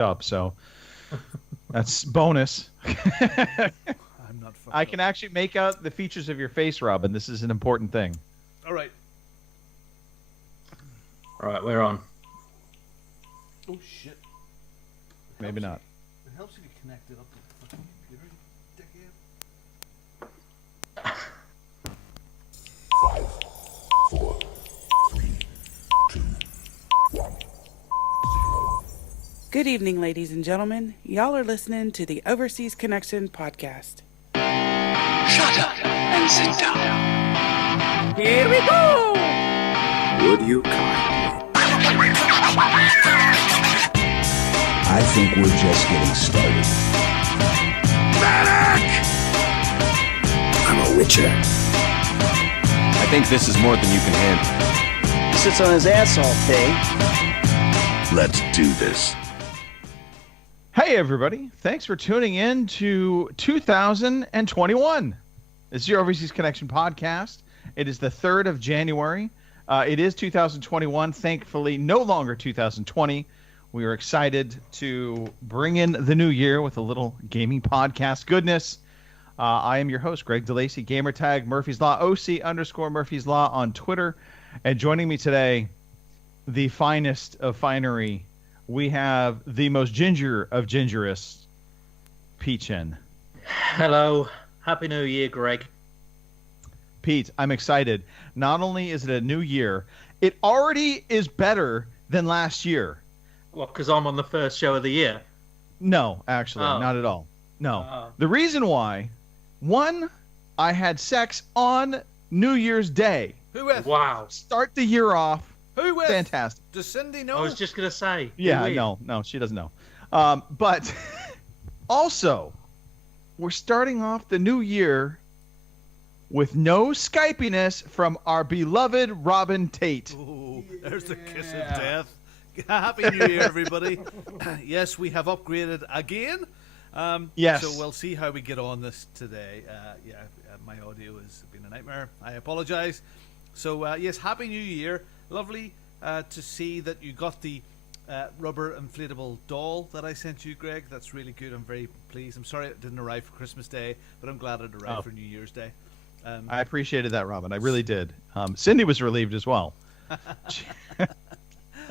up, so that's bonus. I'm not fucked I up. can actually make out the features of your face, Robin. This is an important thing. All right. All right, we're on. Oh shit. Maybe not. It helps if you connect it up to the fucking computer, you dickhead. 5, 4, 3, 2, 1, 0. Good evening, ladies and gentlemen. Y'all are listening to the Overseas Connection podcast. Shut up and sit down. Here we go! Would you kindly? I think we're just getting started. I'm a witcher. I think this is more than you can handle. He sits on his ass all day. Let's do this. Hey, everybody. Thanks for tuning in to 2021. This is your Overseas Connection podcast. It is the 3rd of January. It is 2021. Thankfully, no longer 2020. We are excited to bring in the new year with a little gaming podcast goodness. I am your host, Greg DeLacy, gamertag Murphy's Law, OC_Murphy's Law on Twitter. And joining me today, the finest of finery, we have the most ginger of gingerists, Pete-Chen. Hello. Happy New Year, Greg. Pete, I'm excited. Not only is it a new year, it already is better than last year. Well, because I'm on the first show of the year. No, actually, not at all. No. The reason why, one, I had sex on New Year's Day. Who with? Wow. Start the year off. Who with? Fantastic. Does Cindy know? I was just going to say. Yeah, who with? no, she doesn't know. But also, we're starting off the new year with no Skypiness from our beloved Robin Tate. Ooh, there's the kiss of death. Happy New Year, everybody. Yes, we have upgraded again. Yes. So we'll see how we get on this today. My audio has been a nightmare. I apologize. So, yes, Happy New Year. Lovely to see that you got the rubber inflatable doll that I sent you, Greg. That's really good. I'm very pleased. I'm sorry it didn't arrive for Christmas Day, but I'm glad it arrived for New Year's Day. I appreciated that, Robin. I really did. Cindy was relieved as well.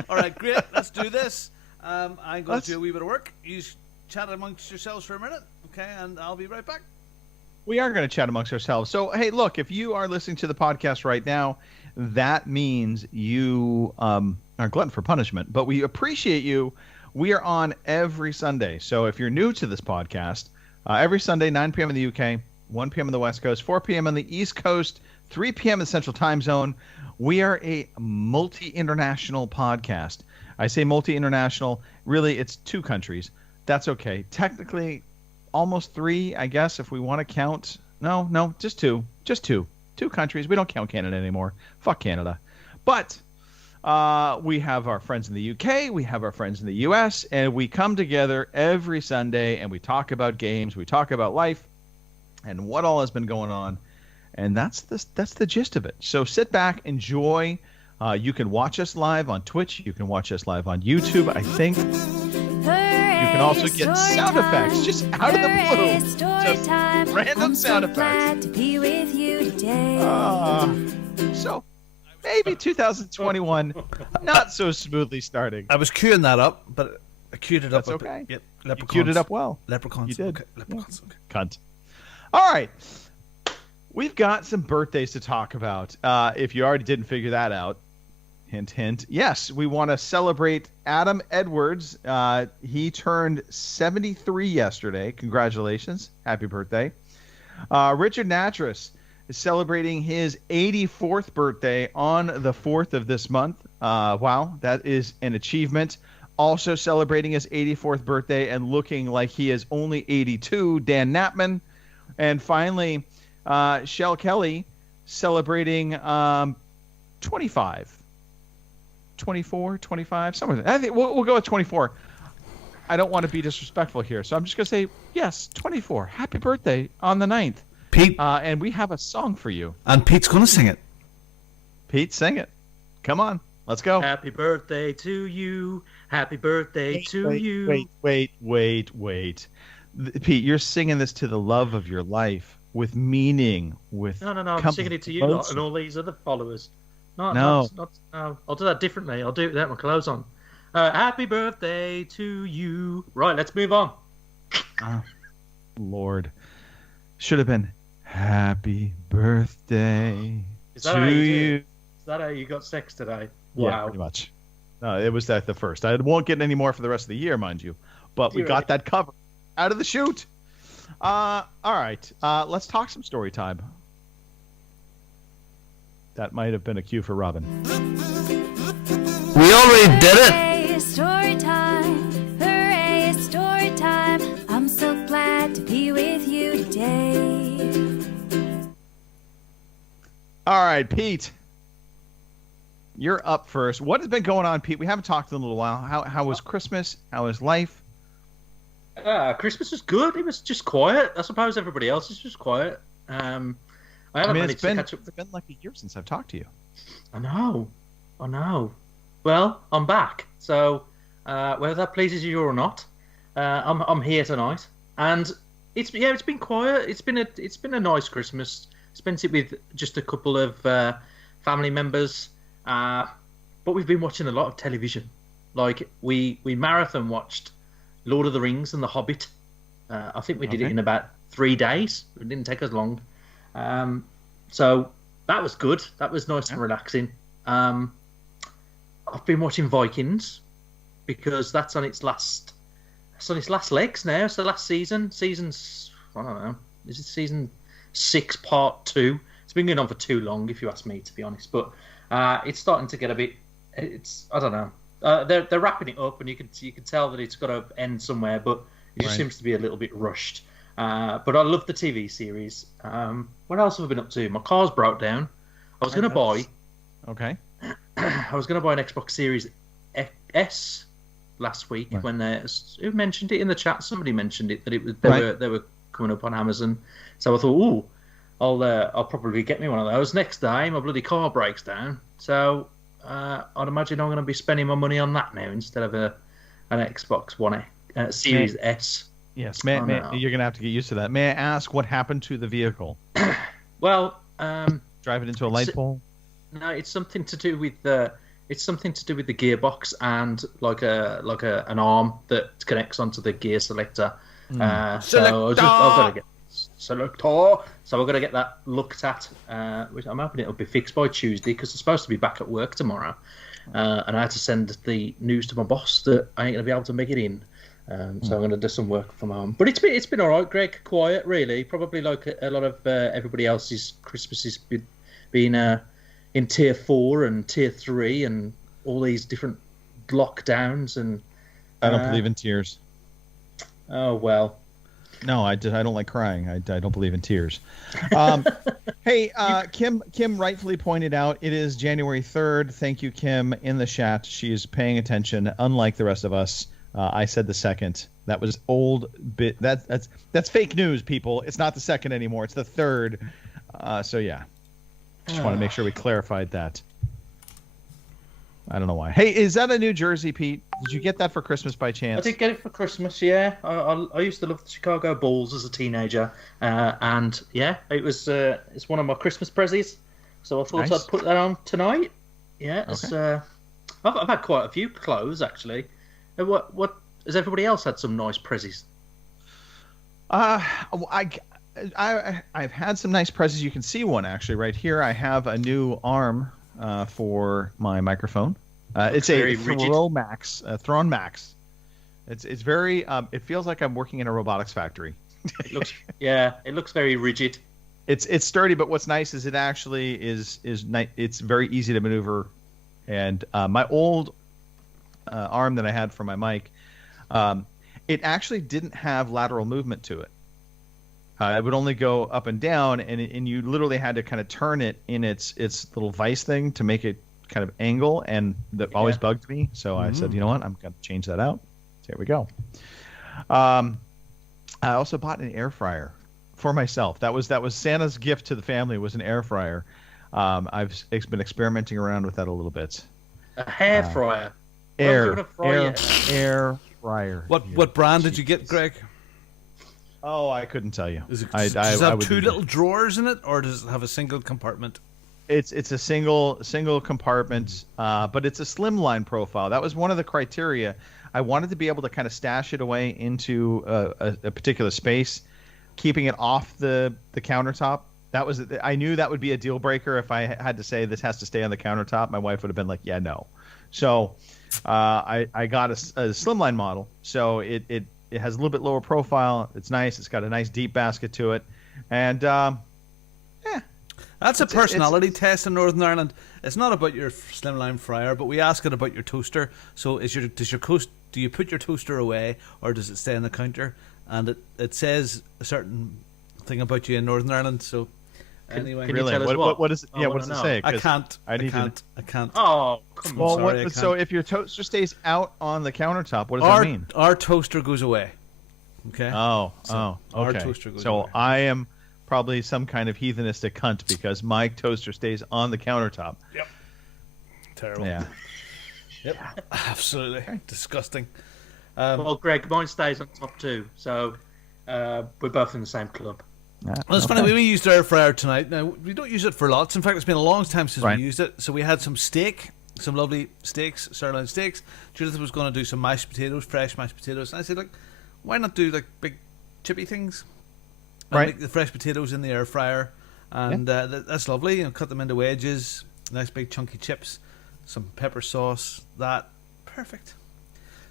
All right, great. Let's do this. I'm going to do a wee bit of work. You chat amongst yourselves for a minute, okay? And I'll be right back. We are going to chat amongst ourselves. So, hey, look, if you are listening to the podcast right now, that means you are glutton for punishment. But we appreciate you. We are on every Sunday. So if you're new to this podcast, every Sunday, 9 p.m. in the UK, 1 p.m. on the West Coast, 4 p.m. on the East Coast, 3 p.m. in the Central Time Zone. We are a multi-international podcast. I say multi-international. Really, it's 2 countries. That's okay. Technically, almost 3, I guess, if we want to count. No, just 2. Just 2. 2 countries. We don't count Canada anymore. Fuck Canada. But we have our friends in the UK. We have our friends in the US. And we come together every Sunday, and we talk about games. We talk about life and what all has been going on. And that's the gist of it. So sit back, enjoy. You can watch us live on Twitch. You can watch us live on YouTube. I think you can also get sound effects just out of the blue. Just random sound effects. So maybe 2021 not so smoothly starting. I was queuing that up, but I queued it up. That's okay. Yep, You queued it up well. Leprechauns. You did. Okay. Leprechauns. Okay. Cunt. All right. We've got some birthdays to talk about. If you already didn't figure that out, hint, hint. Yes, we want to celebrate Adam Edwards. He turned 73 yesterday. Congratulations. Happy birthday. Richard Natras is celebrating his 84th birthday on the 4th of this month. Wow, that is an achievement. Also celebrating his 84th birthday and looking like he is only 82, Dan Knappman. And finally, Shell Kelly celebrating 25, 24, 25, somewhere there. I think we'll go with 24. I don't want to be disrespectful here, so I'm just going to say, yes, 24. Happy birthday on the 9th. Pete. And we have a song for you. And Pete's going to sing it. Pete, sing it. Come on. Let's go. Happy birthday to you. Happy birthday to you. Wait. Pete, you're singing this to the love of your life with meaning, with No. I'm singing it to you lot and all these other followers. No. I'll do that differently. I'll do it without my clothes on. Happy birthday to you. Right, let's move on. Oh, Lord. Should have been happy birthday to you. Is that how you got sex today? Yeah, Wow. pretty much. No, it was the first. I won't get any more for the rest of the year, mind you. But we got that covered out of the chute. All right. Let's talk some story time. That might have been a cue for Robin. We already did it. Hooray, story time. Hooray, story time. I'm so glad to be with you today. All right, Pete. You're up first. What has been going on, Pete? We haven't talked in a little while. How was Christmas? How was life? Christmas was good. It was just quiet. I suppose everybody else is just quiet. I haven't managed to catch up. It's been like a year since I've talked to you. I know. Well, I'm back. So whether that pleases you or not, I'm here tonight, and it's been quiet. It's been a nice Christmas. Spent it with just a couple of family members, but we've been watching a lot of television. Like we marathon watched Lord of the Rings and The Hobbit. I think we did it in about 3 days. It didn't take us long. So that was good. That was nice and relaxing. I've been watching Vikings because that's on its last legs now. It's the last season. Season's, I don't know. Is it season 6 part 2? It's been going on for too long, if you ask me, to be honest. But it's starting to get a bit. I don't know. They're wrapping it up, and you can tell that it's got to end somewhere, but it just seems to be a little bit rushed. But I love the TV series. What else have I been up to? My car's broke down. I was going to buy. Okay. I was going to buy an Xbox Series S last week when who mentioned it in the chat? Somebody mentioned it that it was they were coming up on Amazon. So I thought, I'll probably get me one of those. Next day, my bloody car breaks down. So I'd imagine I'm going to be spending my money on that now instead of an Xbox One Series S. Yes, you're going to have to get used to that. May I ask what happened to the vehicle? Well, drive it into a light pole. No, it's something to do with the gearbox and like an arm that connects onto the gear selector. So I've got to get selector. So I've got to get that looked at. Which I'm hoping it'll be fixed by Tuesday because I'm supposed to be back at work tomorrow, and I had to send the news to my boss that I ain't gonna be able to make it in. So I'm going to do some work from home. But it's been all right, Greg. Quiet, really. Probably like a lot of everybody else's Christmas has been in Tier 4 and Tier 3 and all these different lockdowns. And I don't believe in tears. Oh, well. No, I don't like crying. I don't believe in tears. Hey, Kim rightfully pointed out it is January 3rd. Thank you, Kim, in the chat. She is paying attention, unlike the rest of us. I said the 2nd. That was old bit. That's fake news, people. It's not the 2nd anymore. It's the 3rd. So yeah, just want to make sure we clarified that. I don't know why. Hey, is that a New Jersey, Pete? Did you get that for Christmas by chance? I did get it for Christmas. Yeah, I used to love the Chicago Bulls as a teenager, and yeah, it's one of my Christmas prezzies. So I thought I'd put that on tonight. Yeah, okay. I've had quite a few clothes actually. What has everybody else had some nice prezzies? I've had some nice prezzies. You can see one actually right here. I have a new arm for my microphone. It's a Thron Max. It's very. It feels like I'm working in a robotics factory. It looks very rigid. It's sturdy, but what's nice is it actually is it's very easy to maneuver. And my old arm that I had for my mic, it actually didn't have lateral movement to it. It would only go up and down, and you literally had to kind of turn it in its little vice thing to make it kind of angle, and that always bugged me. So I said, you know what, I'm going to change that out. So here we go. I also bought an air fryer for myself. That was Santa's gift to the family, was an air fryer. I've been experimenting around with that a little bit. A hair fryer. Air fryer. What brand did you get, Greg? Oh, I couldn't tell you. Does it I have would two be- little drawers in it, or does it have a single compartment? It's a single compartment, but it's a slimline profile. That was one of the criteria. I wanted to be able to kind of stash it away into a particular space, keeping it off the countertop. That was I knew that would be a deal breaker if I had to say this has to stay on the countertop. My wife would have been like, yeah, no. So I got a slimline model. So it has a little bit lower profile. It's nice. It's got a nice deep basket to it, and That's a personality test in Northern Ireland. It's not about your slimline fryer, but we ask it about your toaster. So do you put your toaster away, or does it stay on the counter? And it says a certain thing about you in Northern Ireland. So anyway, Can really, you tell us what is it? I Yeah, wanna what does it know. say? I 'Cause can't. I need to- I can't. Oh, come on. Well, sorry, I so can't. if your toaster stays out on the countertop, what does that mean? Our toaster goes away. Okay. Oh, our okay. toaster goes So away. I am probably some kind of heathenistic cunt because my toaster stays on the countertop. Terrible. Yeah. Yep. Absolutely disgusting. Well, Greg, mine stays on top too. So we're both in the same club. Well, it's funny. We used air fryer tonight. Now we don't use it for lots. In fact, it's been a long time since Right. we used it. So we had some steak, some lovely steaks, sirloin steaks. Judith was going to do some mashed potatoes, fresh mashed potatoes, and I said, like, why not do like big chippy things? And Right. make the fresh potatoes in the air fryer, and that's lovely. You know, cut them into wedges, nice big chunky chips, some pepper sauce. That perfect.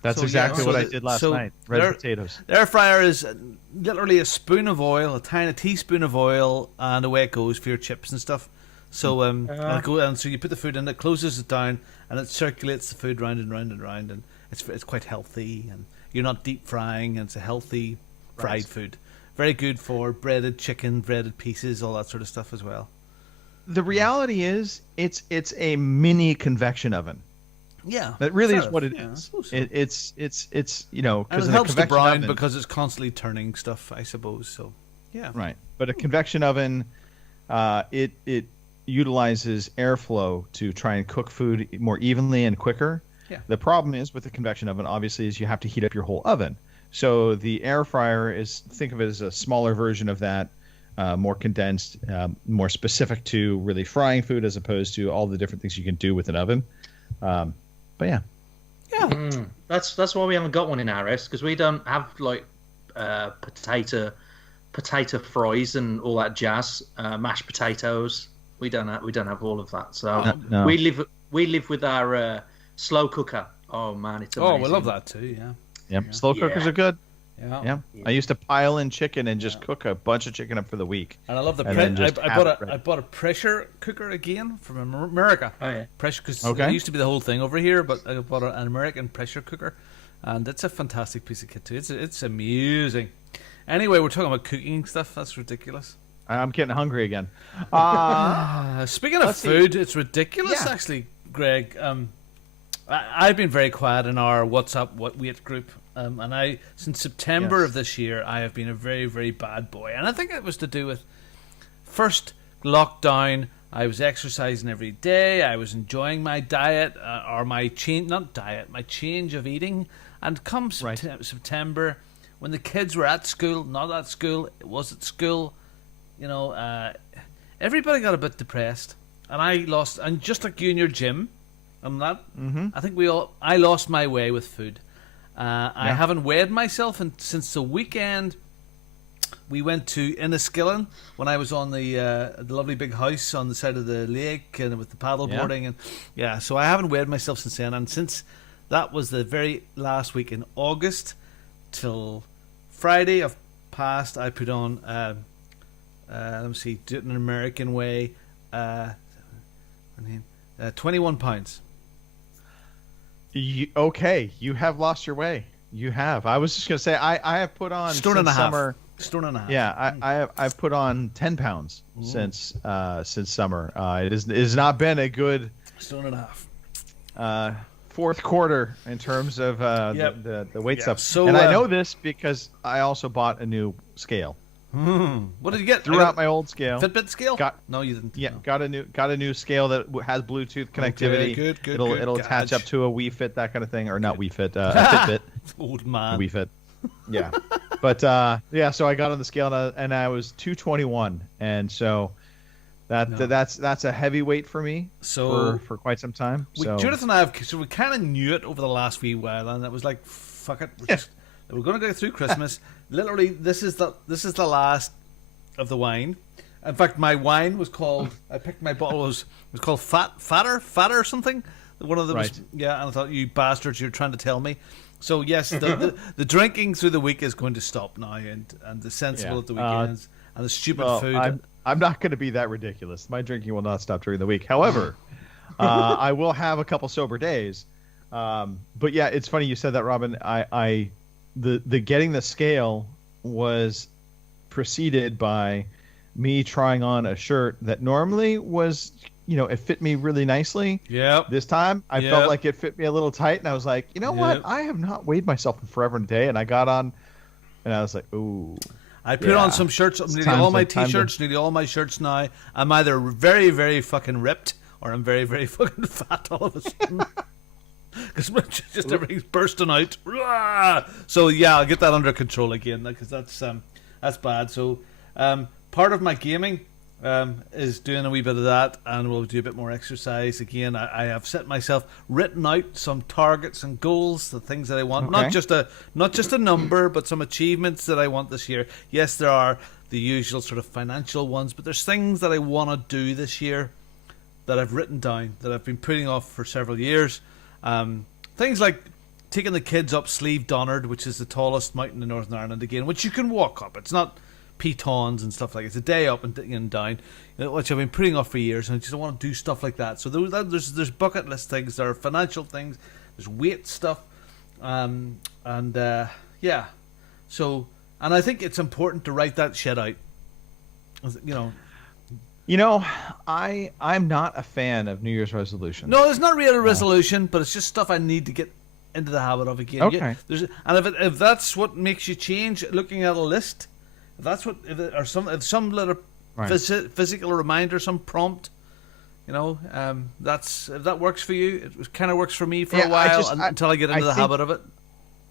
That's So, exactly yeah, what so I the- did last so night. Red there- potatoes. The air fryer is literally a spoon of oil, a tiny teaspoon of oil, and away it goes for your chips and stuff. So and so you put the food in, it closes it down, and it circulates the food round and round and round, and it's quite healthy, and you're not deep frying, and it's a healthy fried food. Very good for breaded chicken, breaded pieces, all that sort of stuff as well. The reality is, it's a mini convection oven. Yeah, That really sort is of, what it yeah, I is. suppose so. It's you know, And because it in a helps to convection brown oven, because it's constantly turning stuff, I suppose. So yeah, right. But a convection oven, it utilizes airflow to try and cook food more evenly and quicker. Yeah. The problem is with the convection oven, obviously, is you have to heat up your whole oven. So the air fryer is, think of it as a smaller version of that, more condensed, more specific to really frying food as opposed to all the different things you can do with an oven. But yeah. That's why we haven't got one in our house, because we don't have like potato fries and all that jazz, mashed potatoes. We don't have all of that. So No. we live with our slow cooker. Oh man, it's amazing. Oh, we love that too. Yeah. Yep. Slow cookers Yeah. are good. Yeah. Yeah. I used to pile in chicken and just cook a bunch of chicken up for the week. And I love the And then just I have it bought ready. I bought a pressure cooker again from America. Oh yeah. Pressure, because Okay. it used to be the whole thing over here, but I bought an American pressure cooker, and it's a fantastic piece of kit too. It's amusing. Anyway, we're talking about cooking stuff. That's ridiculous. I'm getting hungry again. Speaking of Let's see. food, it's ridiculous Yeah. actually, Greg. I've been very quiet in our WhatsApp Wait group, and since September Yes. of this year, I have been a very, very bad boy, and I think it was to do with first lockdown. I was exercising every day. I was enjoying my diet, or my change, not diet, my change of eating. And come September, when the kids were at school, not at school, it was at school, everybody got a bit depressed, and I lost. And just like you in your gym, I'm not. I think I lost my way with food. I haven't weighed myself since the weekend. We went to Enniskillen when I was on the lovely big house on the side of the lake and with the paddle boarding, and so I haven't weighed myself since then. And since that was the very last week in August till Friday of past, I put on let me see, do it in an American way, 21 pounds. You have lost your way. You have. I was just gonna say I have put on Stone and a since half. summer. Stone and a half. Yeah, I've put on 10 pounds since summer. It has not been a good Stone and a half. fourth quarter in terms of Yep. the weight Yeah. stuff. So, and I know this because I also bought a new scale. What did you get? Threw out my old scale. Fitbit scale? Got No, you didn't. Yeah, No. got a new scale that has Bluetooth connectivity. Okay, good. It'll Gadge. attach up to a Wii Fit, that kind of thing, or not Wii Fit, a Fitbit. Old man. Wii Fit. Yeah, but yeah. So I got on the scale and I was 221, and so that's a heavy weight for me. So for quite some time. Judith and I we kind of knew it over the last wee while, and it was like, fuck it, we're going to go through Christmas. Literally, this is the last of the wine. In fact, my wine was called. I picked my bottle was called fatter something. One of them, right. was, yeah. And I thought, you bastards, you're trying to tell me. So yes, the drinking through the week is going to stop now, and the sensible at the weekends and the stupid food. I'm not going to be that ridiculous. My drinking will not stop during the week. However, I will have a couple sober days. But yeah, it's funny you said that, Robin. The getting the scale was preceded by me trying on a shirt that normally was, it fit me really nicely. Yeah. This time I felt like it fit me a little tight, and I was like, you know what? I have not weighed myself in forever and a day, and I got on, and I was like, ooh. I put on some shirts, nearly all my t-shirts, nearly all my shirts now. I'm either very, very fucking ripped, or I'm very, very fucking fat all of a sudden. Because just everything's bursting out. So yeah, I'll get that under control again, because that's bad. So part of my gaming is doing a wee bit of that, and we'll do a bit more exercise again. I have set myself, written out some targets and goals, the things that I want, not just a number, but some achievements that I want this year. Yes, there are the usual sort of financial ones, but there's things that I want to do this year that I've written down, that I've been putting off for several years. Things like taking the kids up Slieve Donard, which is the tallest mountain in Northern Ireland again, which you can walk up. It's not pitons and stuff like it. It's a day up and down, which I've been putting off for years, and I just want to do stuff like that. So there's bucket list things, there are financial things, there's weight stuff, yeah. So, and I think it's important to write that shit out. I'm not a fan of New Year's resolutions. No, it's not really a resolution, but it's just stuff I need to get into the habit of again. Okay. If that's what makes you change, looking at a list, if that's what, if some little physical reminder, some prompt, if that works for you. It kind of works for me for a while until I get into the habit of it.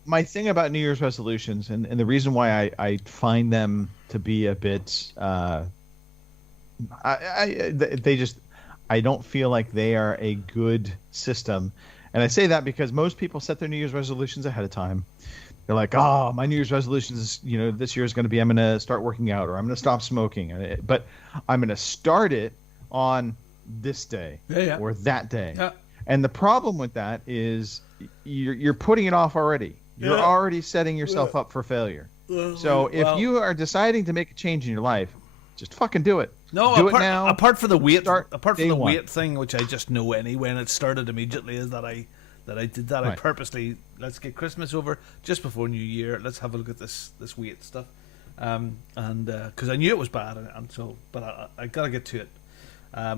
My thing about New Year's resolutions, and the reason why I find them to be a bit, I don't feel like they are a good system. And I say that because most people set their New Year's resolutions ahead of time. They're like, oh, my New Year's resolution is, this year is going to be, I'm going to start working out, or I'm going to stop smoking. But I'm going to start it on this day or that day. Yeah. And the problem with that is you're putting it off already. You're already setting yourself up for failure. So if you are deciding to make a change in your life, just fucking do it. No, do it now. Apart from the weight thing, which I just know anyway, and it started immediately, is that I did that. Right. I purposely, let's get Christmas over just before New Year. Let's have a look at this weight stuff, and because I knew it was bad, and so, but I gotta get to it.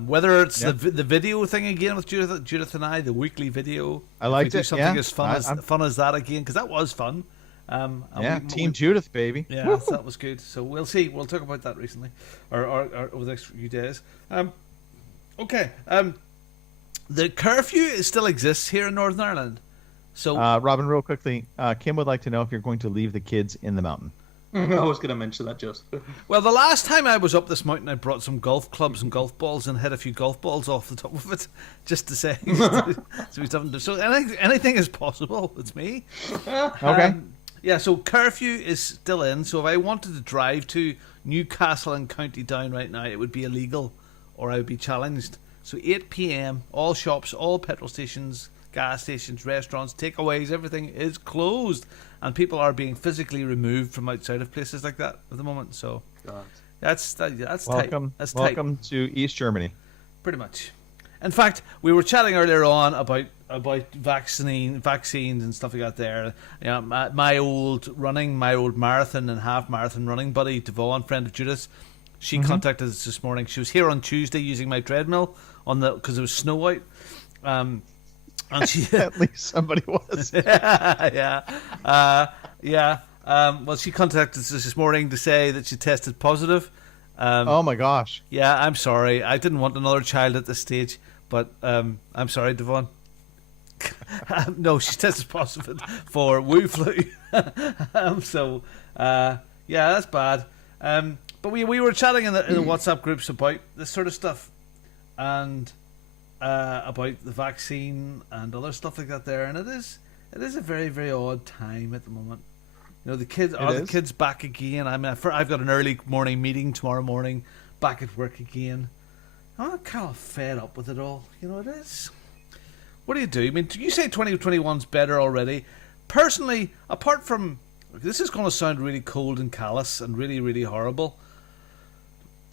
Whether it's the video thing again with Judith and I, the weekly video. I liked it. Something as fun as that again, because that was fun. Team Judith, baby. Yeah, so that was good. So we'll see. We'll talk about that recently, or over the next few days. Okay. The curfew still exists here in Northern Ireland. So, Robin, real quickly, Kim would like to know if you're going to leave the kids in the mountain. I was going to mention that just. Well, the last time I was up this mountain, I brought some golf clubs and golf balls and hit a few golf balls off the top of it, just to say. So anything is possible. It's me. Okay. Yeah, so curfew is still in. So if I wanted to drive to Newcastle and County Down right now, it would be illegal, or I would be challenged. So 8 p.m, all shops, all petrol stations, gas stations, restaurants, takeaways, everything is closed, and people are being physically removed from outside of places like that at the moment. So that's welcome. That's welcome to East Germany. Pretty much. In fact, we were chatting earlier on about vaccines and stuff like that. There, my old marathon and half marathon running buddy Devon, friend of Judith, she contacted us this morning. She was here on Tuesday using my treadmill because it was snow out. And she at least somebody was. yeah. Well, she contacted us this morning to say that she tested positive. Oh my gosh. Yeah, I'm sorry. I didn't want another child at this stage, but I'm sorry, Devon. No, she tested positive for Wu flu. Yeah, that's bad. But we were chatting in the WhatsApp groups about this sort of stuff, and about the vaccine and other stuff like that there, and it is a very, very odd time at the moment. You know, the kids back again. I mean, I've got an early morning meeting tomorrow morning, back at work again. I'm kind of fed up with it all. You know, it is. What do you do? I mean, you say 2021's better already. Personally, apart from, this is going to sound really cold and callous and really, really horrible,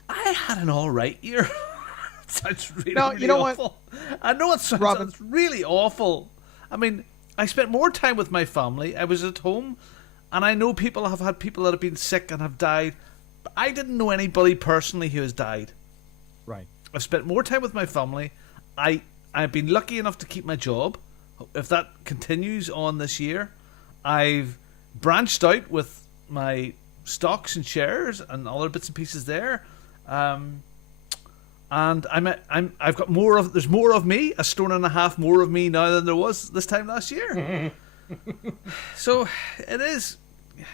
I had an all right year. It sounds really, really awful. What? I know it sounds really awful. I mean, I spent more time with my family. I was at home. And I know people have had people that have been sick and have died. But I didn't know anybody personally who has died. Right. I've spent more time with my family. I've been lucky enough to keep my job. If that continues on this year, I've branched out with my stocks and shares and other bits and pieces there. And I've got more of. There's more of me, a stone and a half more of me now than there was this time last year. So it is,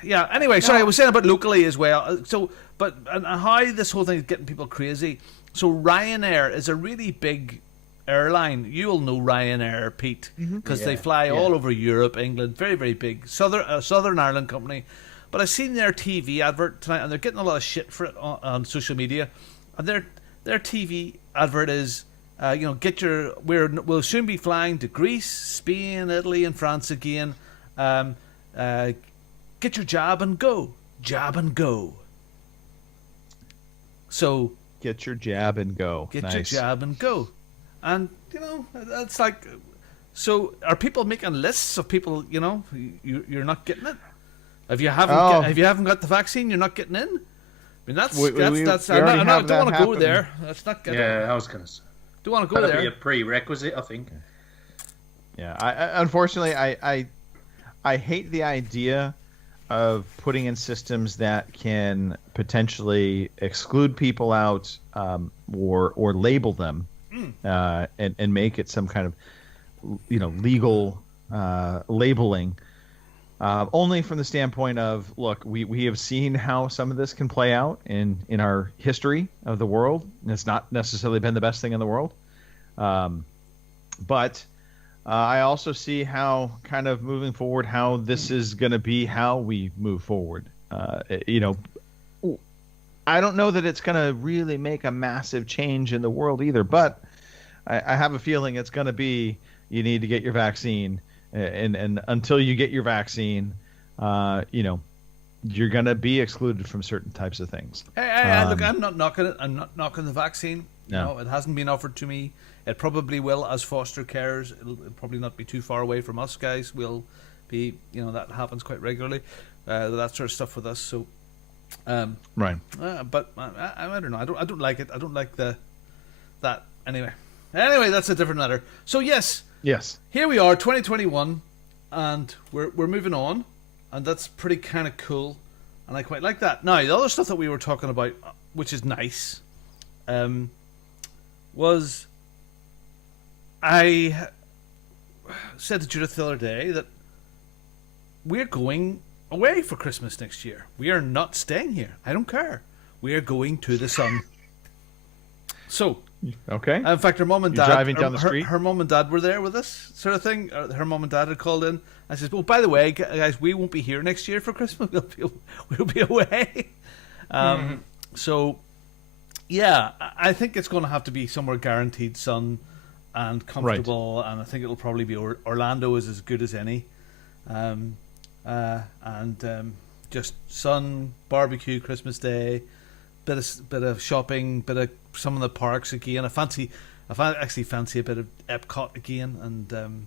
yeah. Anyway, sorry, I was saying about locally as well. So, and how this whole thing is getting people crazy. So Ryanair is a really big airline. You will know Ryanair, Pete, because they fly all over Europe, England. Very, very big Southern Ireland company. But I've seen their TV advert tonight, and they're getting a lot of shit for it on social media. And their TV advert is. We'll soon be flying to Greece, Spain, Italy, and France again. Get your jab and go. Jab and go. So get your jab and go. Get your jab and go. And that's like. So are people making lists of people? You're not getting it. If you haven't got the vaccine, you're not getting in. I mean that's. I don't want to go there. That's not good. Yeah, I was gonna say. Do want to go there? That'd be a prerequisite, I think. Yeah, unfortunately, I hate the idea of putting in systems that can potentially exclude people out, or label them, and make it some kind of, legal labeling. Only from the standpoint of, look, we have seen how some of this can play out in our history of the world, and it's not necessarily been the best thing in the world. But I also see how, kind of moving forward, how this is going to be how we move forward. I don't know that it's going to really make a massive change in the world either, but I have a feeling it's going to be, you need to get your vaccine. And until you get your vaccine, you're going to be excluded from certain types of things. Hey, look, I'm not knocking it. I'm not knocking the vaccine. No. It hasn't been offered to me. It probably will as foster carers. It'll probably not be too far away from us guys. We'll be, that happens quite regularly. That sort of stuff with us. So, right. But I don't know. I don't like it. I don't like that. Anyway, that's a different matter. So yes. Here we are, 2021, and we're moving on, and that's pretty kind of cool, and I quite like that. Now, the other stuff that we were talking about, which is nice, was I said to Judith the other day that we're going away for Christmas next year. We are not staying here. I don't care. We are going to the sun. So. Okay. In fact, her mom and dad. Driving down the street. Her mom and dad were there with us, sort of thing. Her mom and dad had called in. I says, "Well, by the way, guys, we won't be here next year for Christmas. We'll be away." So, yeah, I think it's going to have to be somewhere guaranteed sun and comfortable, and I think it'll probably be Orlando is as good as any, just sun, barbecue, Christmas Day. Bit of shopping, bit of some of the parks again. I actually fancy a bit of Epcot again, and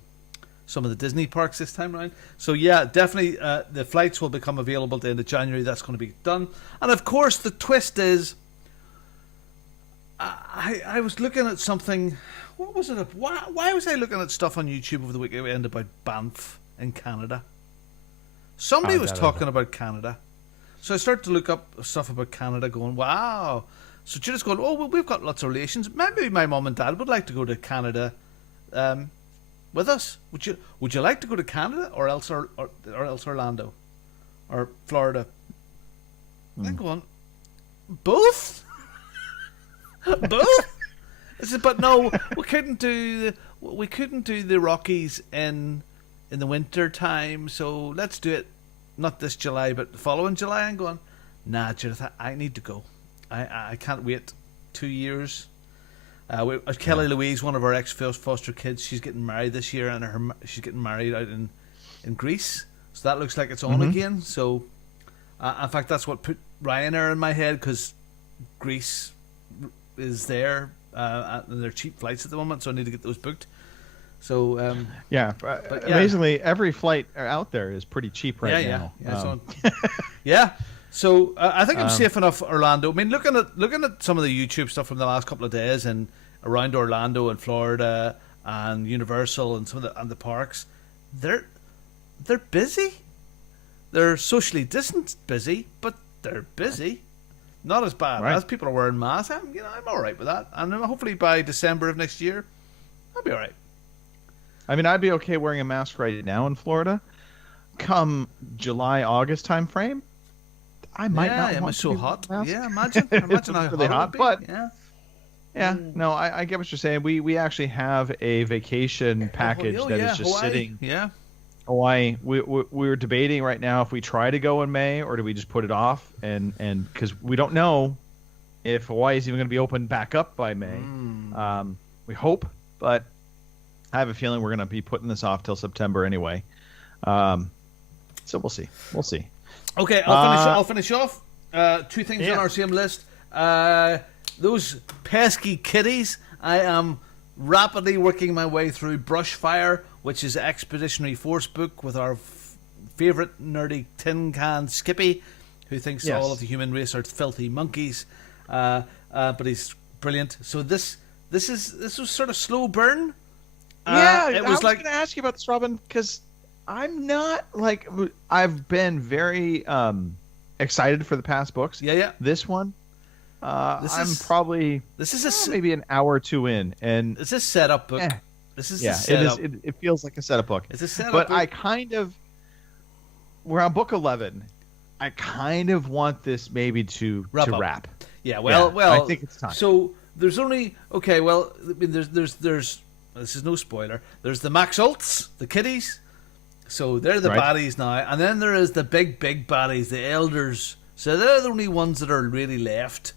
some of the Disney parks this time around. So yeah, definitely the flights will become available at the end of January. That's going to be done. And of course, the twist is, I was looking at something. What was it? Why was I looking at stuff on YouTube over the weekend about Banff in Canada? somebody was that talking about Canada. So I started to look up stuff about Canada, going, wow. So Judith's going, oh, well, we've got lots of relations. Maybe my mum and dad would like to go to Canada with us. Would you like to go to Canada or else Orlando or Florida? I'm going, both? Both? I said, but no, we couldn't do the Rockies in the winter time, so let's do it not this July but the following July. I'm going, nah, Judith, I need to go. I can't wait 2 years. Kelly Louise, one of our ex-foster kids, she's getting married this year, and she's getting married out in Greece, so that looks like it's on again. So in fact, that's what put Ryanair in my head, because Greece is there, and they're cheap flights at the moment, so I need to get those booked. So amazingly, every flight out there is pretty cheap right now. So I think I'm safe enough. Orlando. I mean, looking at some of the YouTube stuff from the last couple of days and around Orlando and Florida and Universal and some of the parks, they're busy. They're socially distanced busy, but they're busy. Not as bad as people are wearing masks. I'm all right with that, and hopefully by December of next year, I'll be all right. I mean, I'd be okay wearing a mask right now in Florida. Come July, August time frame, I might not want to so be hot. mask. Yeah, imagine how really hot. But no, I get what you're saying. We actually have a vacation package that is just Hawaii. sitting. Yeah, Hawaii. We're debating right now if we try to go in May or do we just put it off, and because we don't know if Hawaii is even going to be open back up by May. We hope, but I have a feeling we're going to be putting this off till September anyway. So we'll see. Okay, I'll finish off. Two things on our same list. Those pesky kitties. I am rapidly working my way through Brushfire, which is an Expeditionary Force book with our favourite nerdy tin can Skippy, who thinks all of the human race are filthy monkeys. But he's brilliant. So this was sort of slow burn. I was going to ask you about this, Robin, because I'm not I've been very excited for the past books. Yeah. This one, probably maybe an hour or two in, and it's a setup book. This is a setup. It feels like a setup book. It's a setup but book. We're on book 11. I kind of want this maybe to wrap. Yeah. Well. I think it's time. So there's only Well, I mean, there's. This is no spoiler. There's the Maxolts, the kiddies. So they're the baddies now. And then there is the big baddies, the elders. So they're the only ones that are really left.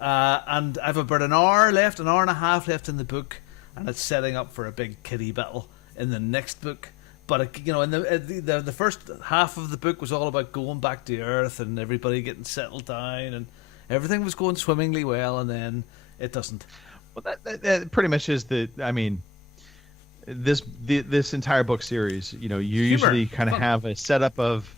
And I've about an hour and a half left in the book. And it's setting up for a big kiddie battle in the next book. But, in the first half of the book was all about going back to Earth and everybody getting settled down. And everything was going swimmingly well. And then it doesn't. Well, that pretty much is this entire book series. You usually kind of have a setup of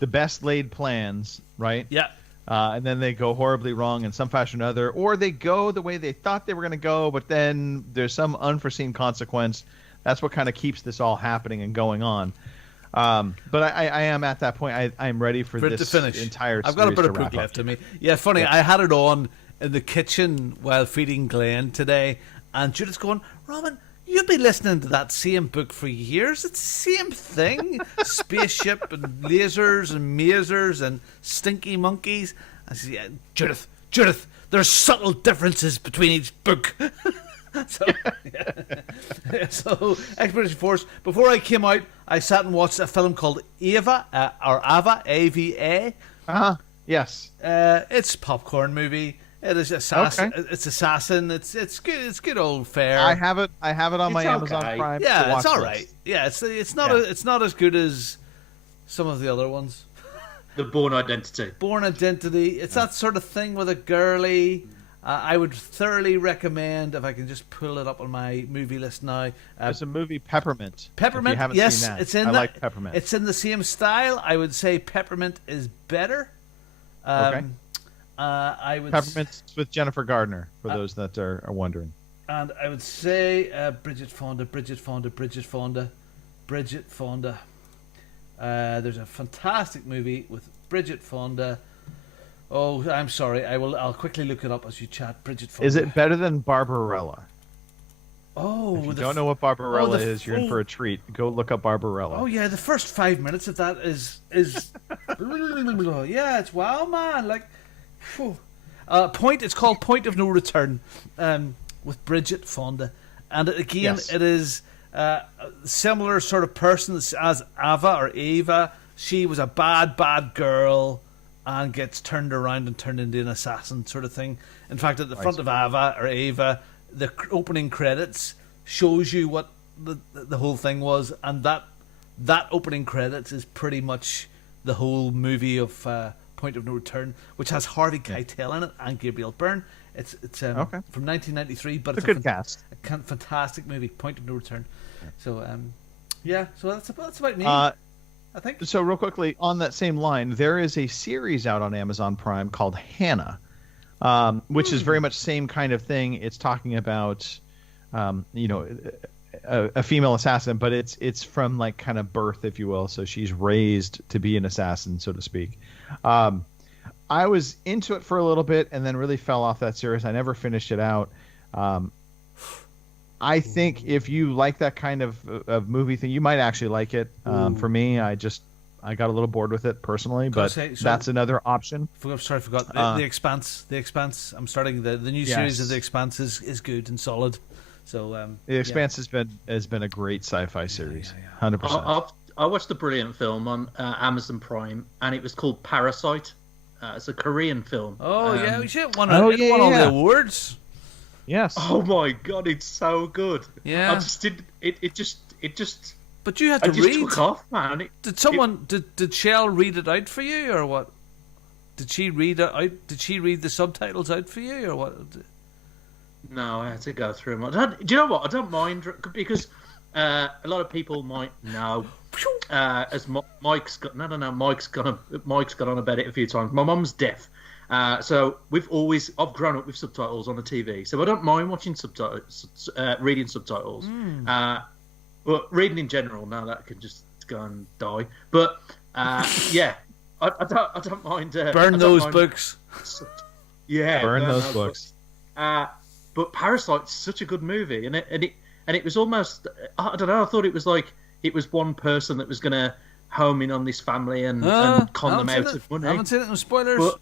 the best laid plans, right? Yeah. And then they go horribly wrong in some fashion or another, or they go the way they thought they were going to go, but then there's some unforeseen consequence. That's what kind of keeps this all happening and going on. But I am at that point. I'm ready for this to finish. Entire series. I've got a bit of book book left to me. Yeah, funny. Yeah. I had it on in the kitchen while feeding Glenn today, and Judith's going, Robin, you've been listening to that same book for years. It's the same thing. Spaceship and lasers and mazers and stinky monkeys. I said, yeah, Judith, there's subtle differences between each book. So Expedition Force. Before I came out, I sat and watched a film called Ava, A-V-A. Yes. It's a popcorn movie. It is assassin. Okay. It's assassin. It's good. It's good old fare. I have it on my Amazon Prime. Yeah, it's all right. Yeah, it's not as good as some of the other ones. The Bourne Identity. It's that sort of thing with a girly. I would thoroughly recommend, if I can just pull it up on my movie list now. There's a movie, Peppermint. Peppermint, yes, seen that. it's in. I like Peppermint. It's in the same style. I would say Peppermint is better. Okay. I would Peppermint's with Jennifer Gardner, for those that are wondering. And I would say Bridget Fonda. There's a fantastic movie with Bridget Fonda. Oh, I'm sorry. I'll quickly look it up as you chat. Bridget Fonda. Is it better than Barbarella? Oh, if you don't know what Barbarella is, you're in for full- a treat. Go look up Barbarella. Oh yeah, the first 5 minutes of that is yeah, it's wow, man. Like, phew. It's called Point of No Return, with Bridget Fonda, and again, Yes. it is a similar sort of person as Ava or Ava. She was a bad girl and gets turned around and turned into an assassin, sort of thing. In fact, at the front of Ava or Ava, the opening credits shows you what the whole thing was, and that opening credits is pretty much the whole movie of Point of No Return, which has Harvey Keitel in it and Gabriel Byrne. It's from 1993, but it's a good cast. A fantastic movie, Point of No Return. So so that's about me. I think. So real quickly, on that same line, there is a series out on Amazon Prime called Hannah, which is very much same kind of thing. It's talking about, a female assassin, but it's from like kind of birth, if you will. So she's raised to be an assassin, so to speak. I was into it for a little bit and then really fell off that series. I never finished it out. I think if you like that kind of movie thing, you might actually like it. For me, I got a little bored with it personally, but that's another option. Sorry, I forgot. The Expanse. The Expanse. I'm starting the new series of The Expanse is good and solid. So The Expanse has been a great sci-fi series. 100%. I watched a brilliant film on Amazon Prime, and it was called Parasite. It's a Korean film. Oh yeah, we should won all the awards. Yes. Oh my god, it's so good. Yeah. I just did it. Just. But you had to I just read. took off, man. Did Shell read it out for you, or what? Did she read it out? Did she read the subtitles out for you, or what? No, I had to go through them. Do you know what? I don't mind because a lot of people might know. As Mike's got Mike's gone on about it a few times. My mum's deaf, so I've grown up with subtitles on the TV, so I don't mind watching subtitles, reading subtitles. But reading in general, now that can just go and die. But yeah, I don't mind. Burn those books. Yeah, burn those books. But Parasite's such a good movie, and it was almost, I don't know, I thought it was like it was one person that was going to home in on this family and con them out of money. I haven't seen it. No spoilers. But,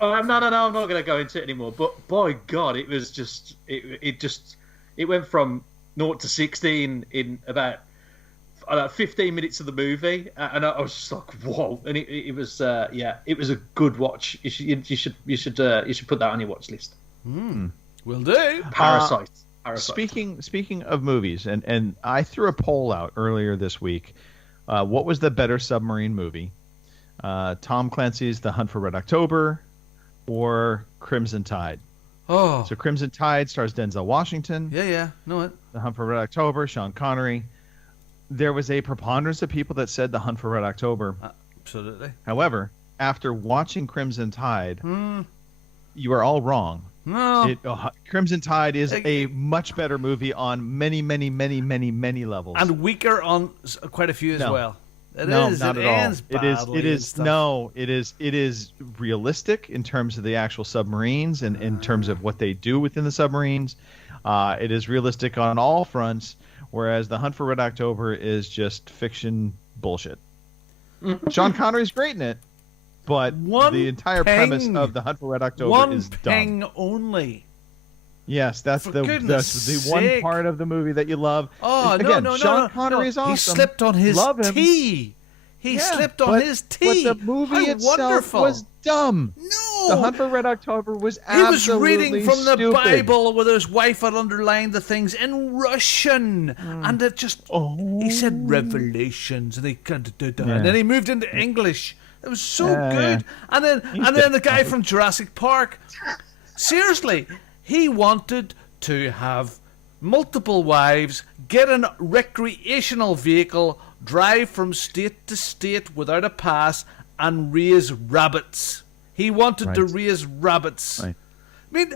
no, I'm not going to go into it anymore. But by God, it was just it went from 0 to 60 in about 15 minutes of the movie, and I was just like, whoa! And it was it was a good watch. You should put that on your watch list. Will do. Parasite. Speaking of movies, and I threw a poll out earlier this week. What was the better submarine movie? Tom Clancy's The Hunt for Red October or Crimson Tide? Oh. So Crimson Tide stars Denzel Washington. Yeah. Know it. The Hunt for Red October, Sean Connery. There was a preponderance of people that said The Hunt for Red October. Absolutely. However, after watching Crimson Tide, you are all wrong. No. Crimson Tide is a much better movie on many, many, many, many, many levels, and weaker on quite a few as well. Not at all. It is realistic in terms of the actual submarines and in terms of what they do within the submarines. It is realistic on all fronts, whereas The Hunt for Red October is just fiction bullshit. Sean Connery's great in it, but the entire premise of The Hunt for Red October is dumb. One ping only. Yes, that's the one part of the movie that you love. Oh, again, no, Sean Connery is awesome. He slipped on his tea. He slipped on his tea. But the movie itself was dumb. No. The Hunt for Red October was absolutely He was reading from the stupid. Bible with his wife had underlined the things in Russian. And it just... He said Revelations. And and then he moved into English. It was so good. And then the guy from Jurassic Park. Seriously, he wanted to have multiple wives, get a recreational vehicle, drive from state to state without a pass, and raise rabbits. He wanted to raise rabbits. Right. I mean,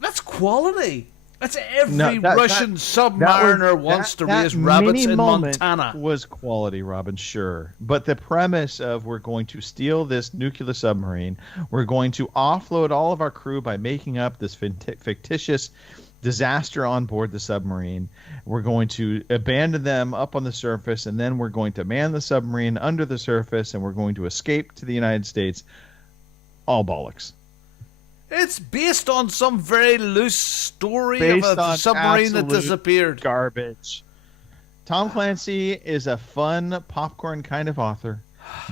that's quality. That's every Russian submariner wants to raise that rabbits mini in moment Montana. Was quality, Robin, sure. But the premise of we're going to steal this nuclear submarine, we're going to offload all of our crew by making up this fictitious disaster on board the submarine. We're going to abandon them up on the surface, and then we're going to man the submarine under the surface, and we're going to escape to the United States. All bollocks. It's based on some very loose story of a submarine that disappeared. Garbage. Tom Clancy is a fun popcorn kind of author,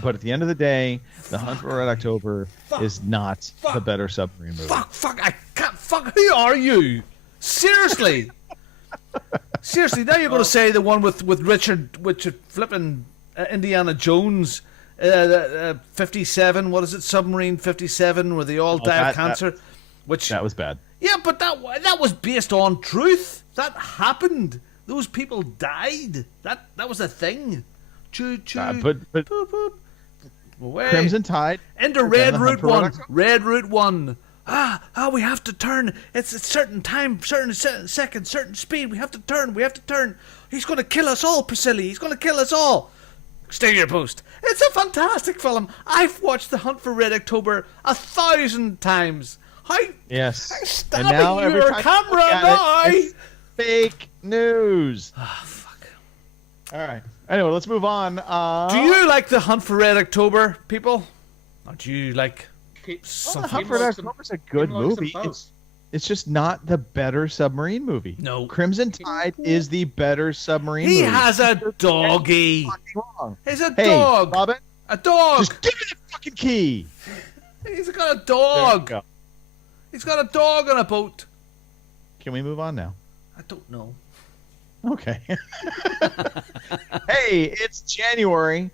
but at the end of the day, The Hunt for Red October is not the better submarine movie. I can't. Who are you? Seriously. Seriously, now you're going to say the one with Richard flipping Indiana Jones. 57, what is it? Submarine 57, where they all die of cancer. That was bad. Yeah, but that was based on truth. That happened. Those people died. That was a thing. Choo choo. But poop, poop. Away. Crimson Tide. Into Red Route 1. Red Route 1. We have to turn. It's a certain time, certain second, certain speed. We have to turn. He's going to kill us all, Priscilla. He's going to kill us all. Stay your post. It's a fantastic film. I've watched The Hunt for Red October 1,000 times. Yes. Stabbing and now every your time camera now. It's fake news. Fuck. All right. Anyway, let's move on. Do you like The Hunt for Red October, people? Or do you like The Hunt for Red October is a good movie. It's just not the better submarine movie. No. Crimson Tide is the better submarine movie. He has a doggy. He's a Hey, dog. Robin, a dog. just give me the fucking key. He's got a dog. There you go. He's got a dog on a boat. Can we move on now? I don't know. Okay. Hey, it's January.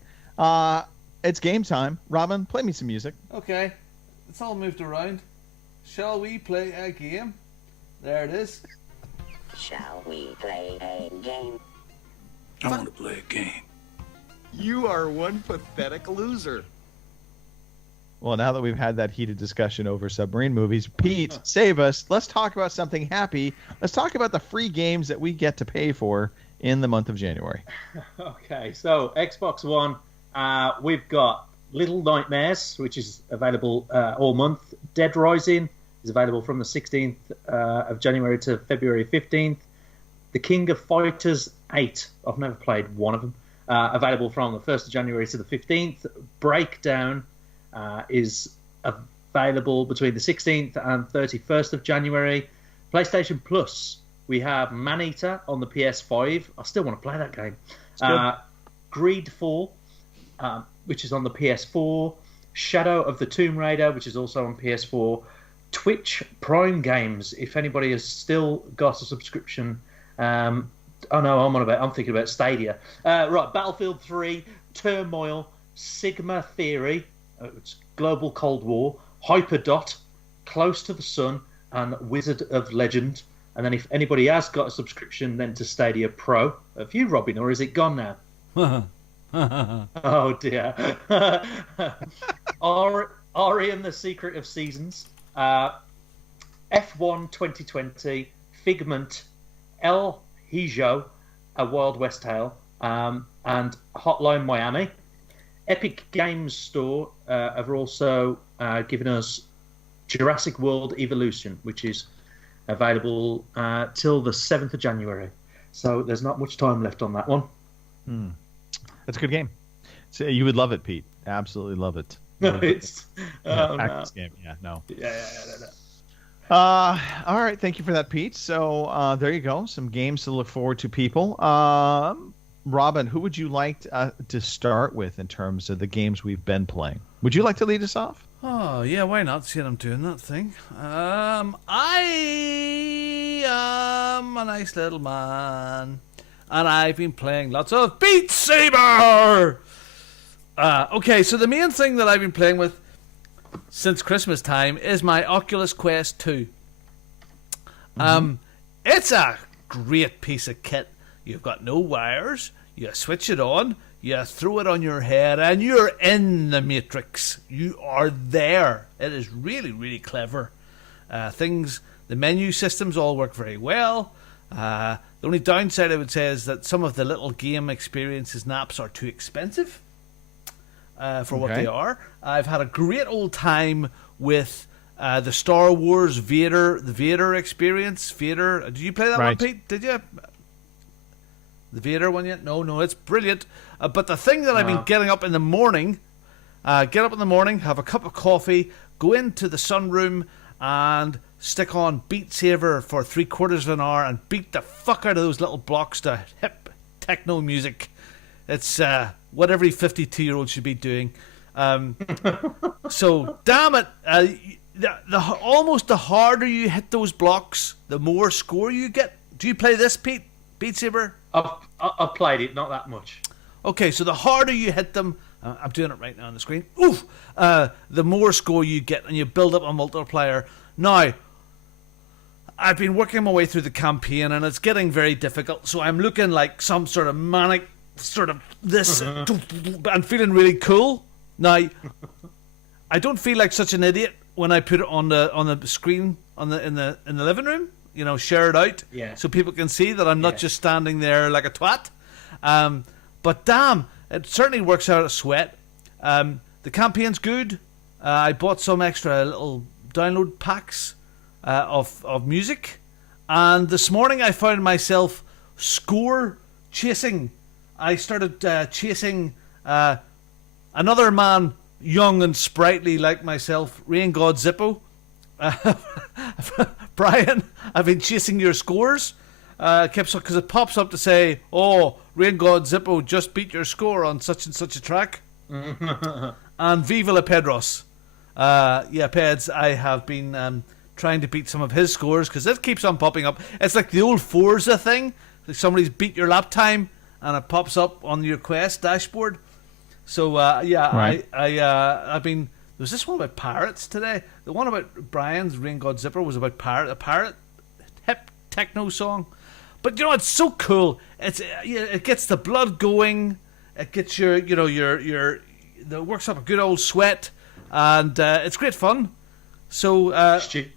It's game time. Robin, play me some music. Okay. It's all moved around. Shall we play a game? There it is. Shall we play a game? I want to play a game. You are one pathetic loser. Well, now that we've had that heated discussion over submarine movies, Pete, save us. Let's talk about something happy. Let's talk about the free games that we get to pay for in the month of January. Okay, so Xbox One, we've got Little Nightmares, which is available all month. Dead Rising is available from the 16th of January to February 15th. The King of Fighters 8, I've never played one of them, available from the 1st of January to the 15th. Breakdown is available between the 16th and 31st of January. PlayStation Plus, we have Maneater on the PS5. I still want to play that game. Greedfall, which is on the PS4. Shadow of the Tomb Raider, which is also on PS4. Twitch Prime Games, if anybody has still got a subscription. I'm thinking about Stadia. Right, Battlefield 3, Turmoil, Sigma Theory, it's Global Cold War, Hyperdot, Close to the Sun, and Wizard of Legend. And then if anybody has got a subscription, then to Stadia Pro. Have you, Robin, or is it gone now? Oh, dear. Ori and the Secret of Seasons, F1 2020, Figment, El Hijo, A Wild West Tale, and Hotline Miami. Epic Games Store have also given us Jurassic World Evolution, which is available till the 7th of January. So there's not much time left on that one. That's a good game. So you would love it, Pete. Absolutely love it. It's practice game. Yeah, no. Yeah. All right, thank you for that, Pete. So there you go. Some games to look forward to, people. Robin, who would you like to start with in terms of the games we've been playing? Would you like to lead us off? Oh, yeah, why not? See I'm doing that thing. I am a nice little man, and I've been playing lots of Beat Saber! Okay, so the main thing that I've been playing with since Christmas time is my Oculus Quest 2. It's a great piece of kit. You've got no wires, you switch it on, you throw it on your head, and you're in the Matrix. You are there. It is really, really clever. Things The menu systems all work very well. The only downside I would say is that some of the little game experiences and apps are too expensive for what they are. I've had a great old time with the Star Wars the Vader experience. Vader, did you play that one, Pete? Did you? The Vader one yet? No, it's brilliant. But the thing that I've been getting up in the morning, have a cup of coffee, go into the sunroom and stick on Beat Saber for 3/4 of an hour and beat the fuck out of those little blocks to hip techno music. It's what every 52-year-old should be doing. So, damn it, almost the harder you hit those blocks, the more score you get. Do you play this, Pete? Beat Saber? I've played it, not that much. Okay, so the harder you hit them, I'm doing it right now on the screen, the more score you get, and you build up a multiplier. Now, I've been working my way through the campaign, and it's getting very difficult, so I'm looking like some sort of manic, sort of this, and feeling really cool. Now, I don't feel like such an idiot when I put it on the screen in the living room. You know, share it out, so people can see that I'm not just standing there like a twat. But damn, it certainly works out a sweat. The campaign's good. I bought some extra little download packs of music, and this morning I found myself score chasing. I started chasing another man, young and sprightly like myself, Rain God Zippo. Brian, I've been chasing your scores. Because it pops up to say, "Oh, Rain God Zippo just beat your score on such and such a track." And Viva La Pedros. Peds, I have been trying to beat some of his scores because it keeps on popping up. It's like the old Forza thing. Like somebody's beat your lap time and it pops up on your Quest dashboard. So, I've been... There was this one about pirates today. The one about Brian's Rain God Zipper was about a pirate hip techno song. But you know, it's so cool. It gets the blood going. It gets it works up a good old sweat, and it's great fun. So Stu,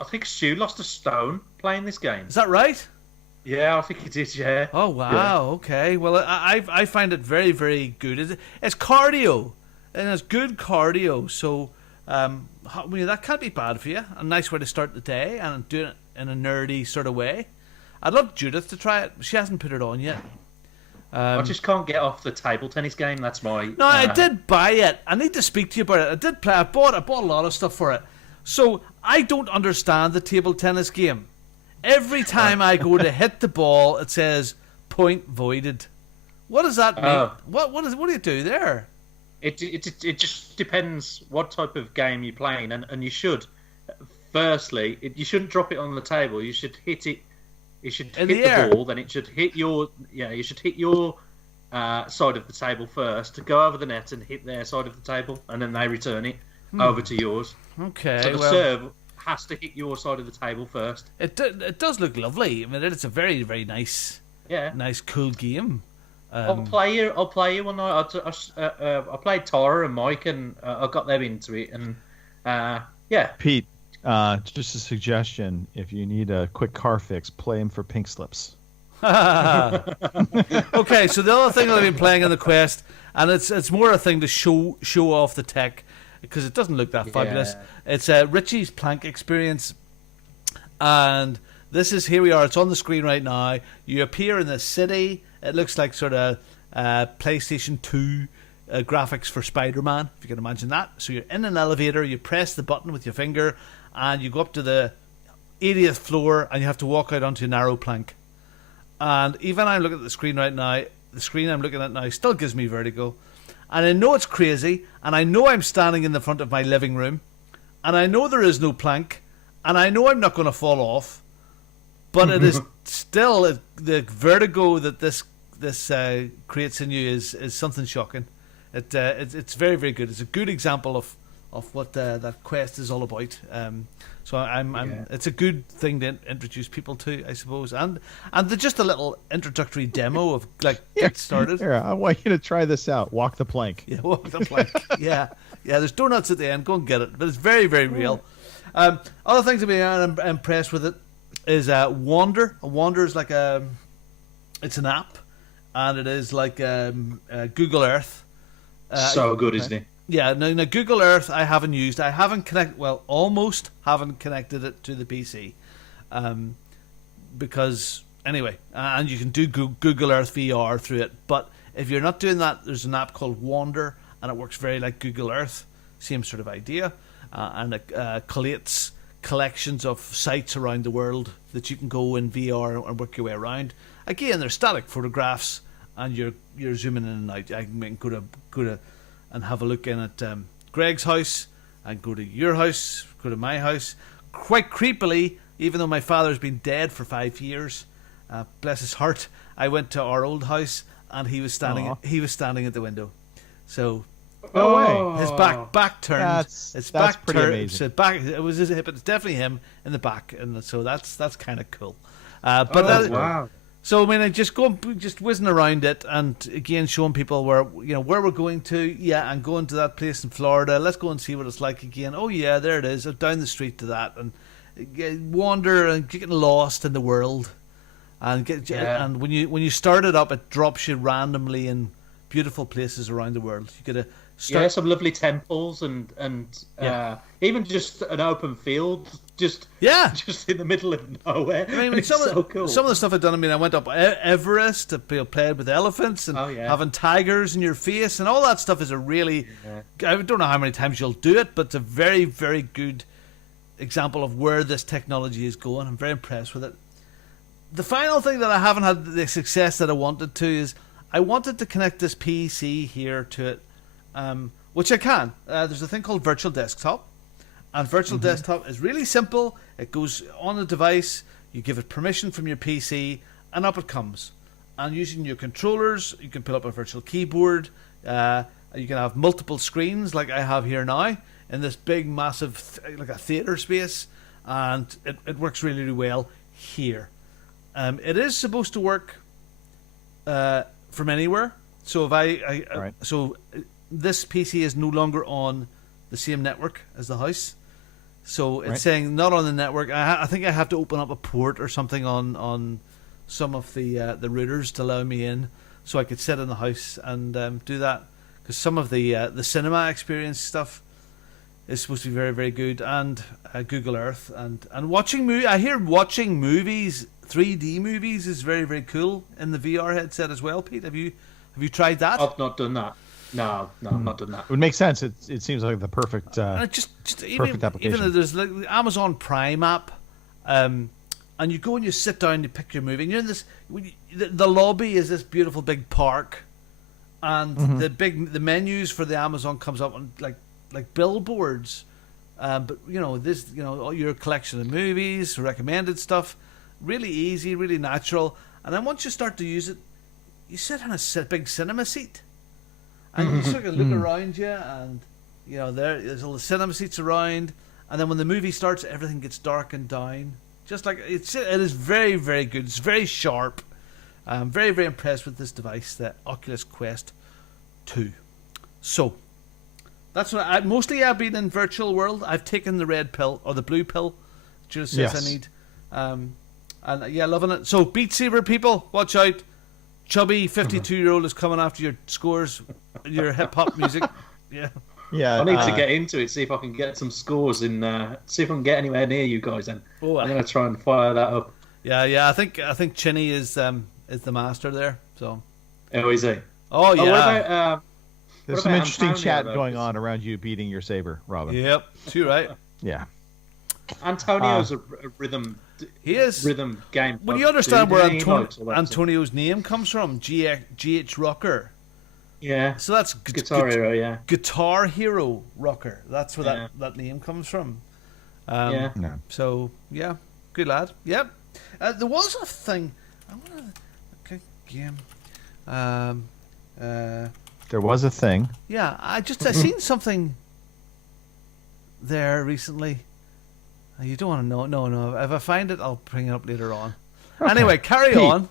I think Stu lost a stone playing this game. Is that right? Yeah, I think he did. Yeah. Oh wow. Okay. Well, I find it very, very good. It's cardio. And it's good cardio, so that can't be bad for you. A nice way to start the day, and doing it in a nerdy sort of way. I'd love Judith to try it. She hasn't put it on yet. I just can't get off the table tennis game. That's my... No, I did buy it. I need to speak to you about it. I did play. I bought a lot of stuff for it. So I don't understand the table tennis game. Every time I go to hit the ball, it says point voided. What does that mean? What do you do there? It just depends what type of game you're playing, and you should, firstly, you shouldn't drop it on the table. You should hit it. You should hit the ball, then it should hit your you should hit your side of the table first to go over the net and hit their side of the table, and then they return it over to yours. Okay. So the serve has to hit your side of the table first. It does look lovely. I mean, it's a very, very nice, cool game. I'll play you one night. I played Tara and Mike, and I got them into it, and Pete, just a suggestion: if you need a quick car fix, play him for Pink Slips. Okay, so the other thing that I've been playing on the Quest, and it's more a thing to show off the tech because it doesn't look that fabulous. It's Richie's Plank Experience, and here we are. It's on the screen right now. You appear in the city. It looks like sort of PlayStation 2 graphics for Spider-Man, if you can imagine that. So you're in an elevator, you press the button with your finger, and you go up to the 80th floor, and you have to walk out onto a narrow plank. And even I'm looking at the screen right now, the screen I'm looking at now still gives me vertigo. And I know it's crazy, and I know I'm standing in the front of my living room, and I know there is no plank, and I know I'm not going to fall off, but it is still the vertigo that this creates in you is something shocking. It's very, very good. It's a good example of what that Quest is all about. So I'm it's a good thing to introduce people to, I suppose, and just a little introductory demo of like get started. Here, I want you to try this out. Walk the plank. Yeah, walk the plank. yeah. There's donuts at the end. Go and get it. But it's very, very real. Other things to be impressed with it is Wander. Wander is like it's an app, and it is like Google Earth. So good, isn't it? Yeah, now Google Earth I haven't used. I haven't almost haven't connected it to the PC. Because, anyway, and you can do Google Earth VR through it. But if you're not doing that, there's an app called Wander, and it works very like Google Earth. Same sort of idea. And it collates collections of sites around the world that you can go in VR and work your way around. Again, they're static photographs, and you're zooming in and out. I can go to and have a look in at Greg's house, and go to your house, go to my house. Quite creepily, even though my father's been dead for 5 years, bless his heart, I went to our old house, and he was standing. Aww. He was standing at the window. So, way. his back turned. That's back pretty turned. amazing. So back. It was his hip. It's definitely him in the back, and so that's kind of cool. Wow. So I mean, I just whizzing around it, and again showing people where we're going to. Yeah, and going to that place in Florida. Let's go and see what it's like again. Oh yeah, there it is. Down the street to that, and wander and getting lost in the world, and and when you start it up, it drops you randomly in beautiful places around the world. You get some lovely temples and even just an open field, just in the middle of nowhere. I mean, it's so cool. Some of the stuff I've done. I mean, I went up Everest to played with elephants and having tigers in your face, and all that stuff is a really. I don't know how many times you'll do it, but it's a very, very good example of where this technology is going. I'm very impressed with it. The final thing that I haven't had the success that I wanted to is I wanted to connect this PC here to it. Which I can. There's a thing called Virtual Desktop, and Virtual Desktop is really simple. It goes on the device, you give it permission from your PC, and up it comes. And using your controllers, you can put up a virtual keyboard. You can have multiple screens, like I have here now, in this big, massive, like a theater space, and it works really, really well here. It is supposed to work from anywhere. So if this PC is no longer on the same network as the house, so it's saying not on the network. I think I have to open up a port or something on some of the routers to allow me in, so I could sit in the house and do that. Because some of the cinema experience stuff is supposed to be very, very good, and Google Earth and watching I hear watching movies, 3D movies, is very, very cool in the VR headset as well. Pete, have you tried that? I've not done that. No, I've not done that. It would make sense. It seems like the perfect perfect application. Even there's like the Amazon Prime app, and you go and you sit down, you pick your movie, and you're in this. The lobby is this beautiful big park, and the menus for the Amazon comes up on like billboards, but all your collection of movies, recommended stuff, really easy, really natural, and then once you start to use it, you sit on a big cinema seat. And you sort of look around you, and there's all the cinema seats around, and then when the movie starts, everything gets darkened down. Just like it is very, very good. It's very sharp. I'm very, very impressed with this device, the Oculus Quest 2. So that's what I've been in virtual world. I've taken the red pill or the blue pill. Just says I need, and loving it. So Beat Saber people, watch out. Chubby 52-year-old is coming after your scores, your hip hop music. Yeah. I need to get into it. See if I can get some scores in. See if I can get anywhere near you guys. And I'm gonna try and fire that up. Yeah. I think Chinny is the master there. So. Oh, is he? Oh yeah. What about, there's some interesting chat going on around you beating your saber, Robin. Yep. Too right. Yeah. Antonio's a rhythm. He is rhythm game. Well, you understand where Antonio's name comes from? GH Rocker. Yeah. So that's Guitar Hero. Yeah. Guitar Hero Rocker. That's where that name comes from. So yeah, good lad. Yep. There was a thing. Game. There was a thing. Yeah, I seen something there recently. You don't want to know. No. If I find it, I'll bring it up later on. Okay. Anyway, carry Pete. on.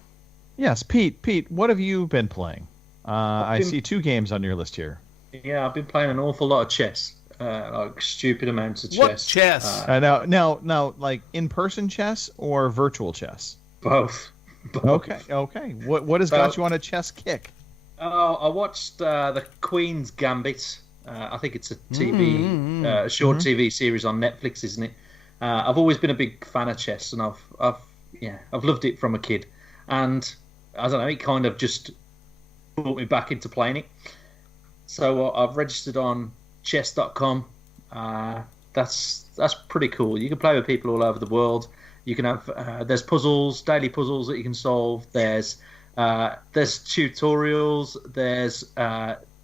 Yes, Pete, what have you been playing? I see 2 games on your list here. Yeah, I've been playing an awful lot of chess, like stupid amounts of chess. What chess? Now, like in-person chess or virtual chess? Both. Okay. What has got you on a chess kick? Oh, I watched the Queen's Gambit. I think it's a TV, short TV series on Netflix, isn't it? I've always been a big fan of chess, and I've loved it from a kid. And I don't know, it kind of just brought me back into playing it. So I've registered on chess.com. That's pretty cool. You can play with people all over the world. You can have there's puzzles, daily puzzles that you can solve. There's tutorials. There's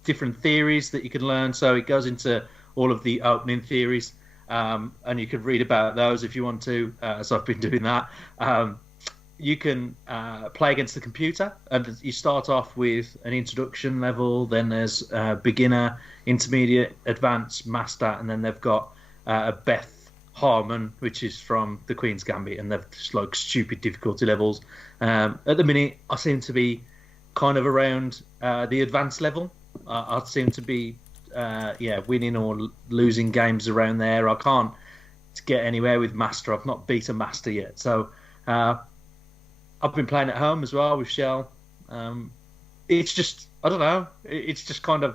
different theories that you can learn. So it goes into all of the opening theories, and you can read about those if you want to. So I've been doing that. You can play against the computer, and you start off with an introduction level. Then there's beginner, intermediate, advanced, master, and then they've got Beth Harmon, which is from the Queen's Gambit, and they've just like stupid difficulty levels. At the minute, I seem to be kind of around the advanced level. I seem to be winning or losing games around there. I can't get anywhere with master. I've not beat a master yet, so. I've been playing at home as well with Shell. It's just, I don't know. It's just kind of,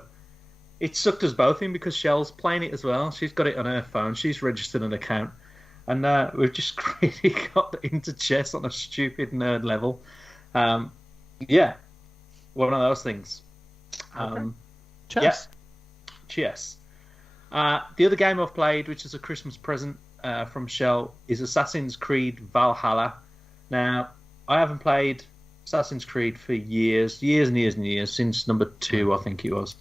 it sucked us both in because Shell's playing it as well. She's got it on her phone. She's registered an account. And we've just really got into chess on a stupid nerd level. One of those things. Chess. Yeah, chess. The other game I've played, which is a Christmas present from Shell, is Assassin's Creed Valhalla. Now, I haven't played Assassin's Creed for years, since number 2, I think it was.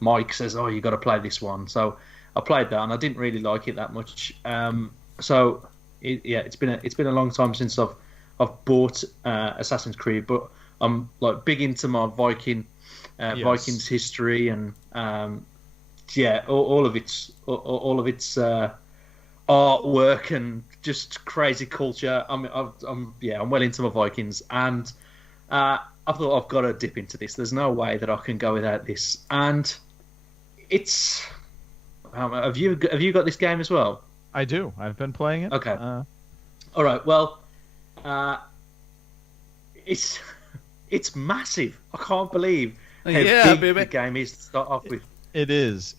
Mike says, "Oh, you got to play this one." So I played that, and I didn't really like it that much. It's been a long time since I've bought Assassin's Creed, but I'm like big into my Vikings history, and all of its artwork and just crazy culture. I'm well into my Vikings, and I thought I've got to dip into this. There's no way that I can go without this. And it's have you got this game as well? I do. I've been playing it. Okay. All right. Well, it's massive. I can't believe how big the game is to start off with. It is.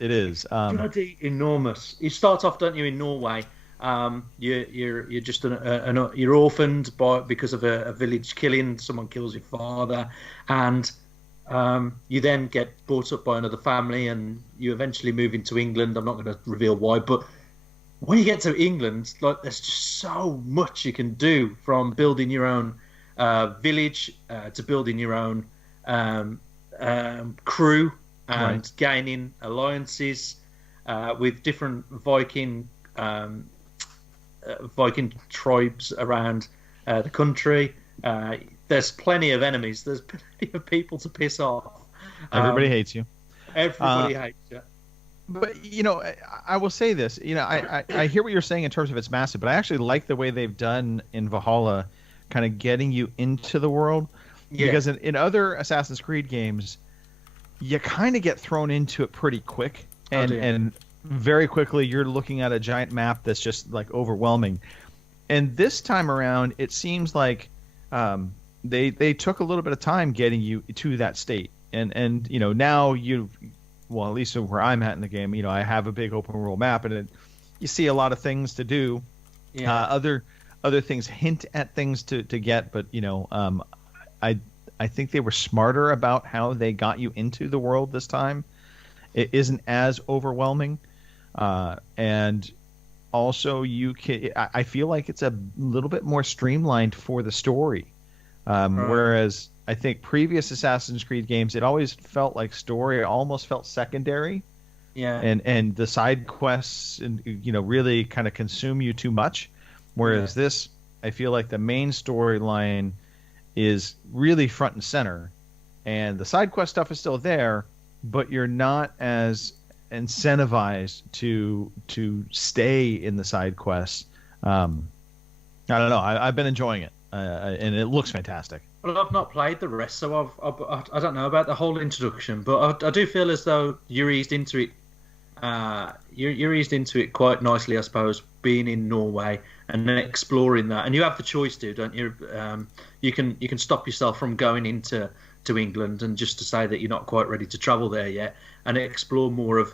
Bloody enormous. You start off, don't you, in Norway? You're just you're orphaned because of a village killing. Someone kills your father, and you then get brought up by another family, and you eventually move into England. I'm not going to reveal why, but when you get to England, like there's just so much you can do, from building your own village to building your own crew. And gaining alliances with different Viking tribes around the country. There's plenty of enemies. There's plenty of people to piss off. Everybody hates you. Everybody hates you. But I will say this. I hear what you're saying in terms of it's massive, but I actually like the way they've done in Valhalla, kind of getting you into the world. Yeah. Because in other Assassin's Creed games, you kind of get thrown into it pretty quick, and very quickly you're looking at a giant map that's just like overwhelming. And this time around, it seems like they took a little bit of time getting you to that state. And now at least where I'm at in the game, I have a big open world map, and you see a lot of things to do. Yeah. Other things hint at things to get, but I think they were smarter about how they got you into the world this time. It isn't as overwhelming. And also I feel like it's a little bit more streamlined for the story. Whereas I think previous Assassin's Creed games, it always felt like story almost felt secondary. Yeah. And the side quests, really kind of consume you too much. Whereas this, I feel like the main storyline is really front and center, and the side quest stuff is still there, but you're not as incentivized to stay in the side quests. I don't know. I've been enjoying it, and it looks fantastic. Well, I've not played the rest, so I don't know about the whole introduction, but I do feel as though you're eased into it. You're eased into it quite nicely, I suppose, being in Norway and then exploring that. And you have the choice to, don't you? You can stop yourself from going into England and just to say that you're not quite ready to travel there yet, and explore more of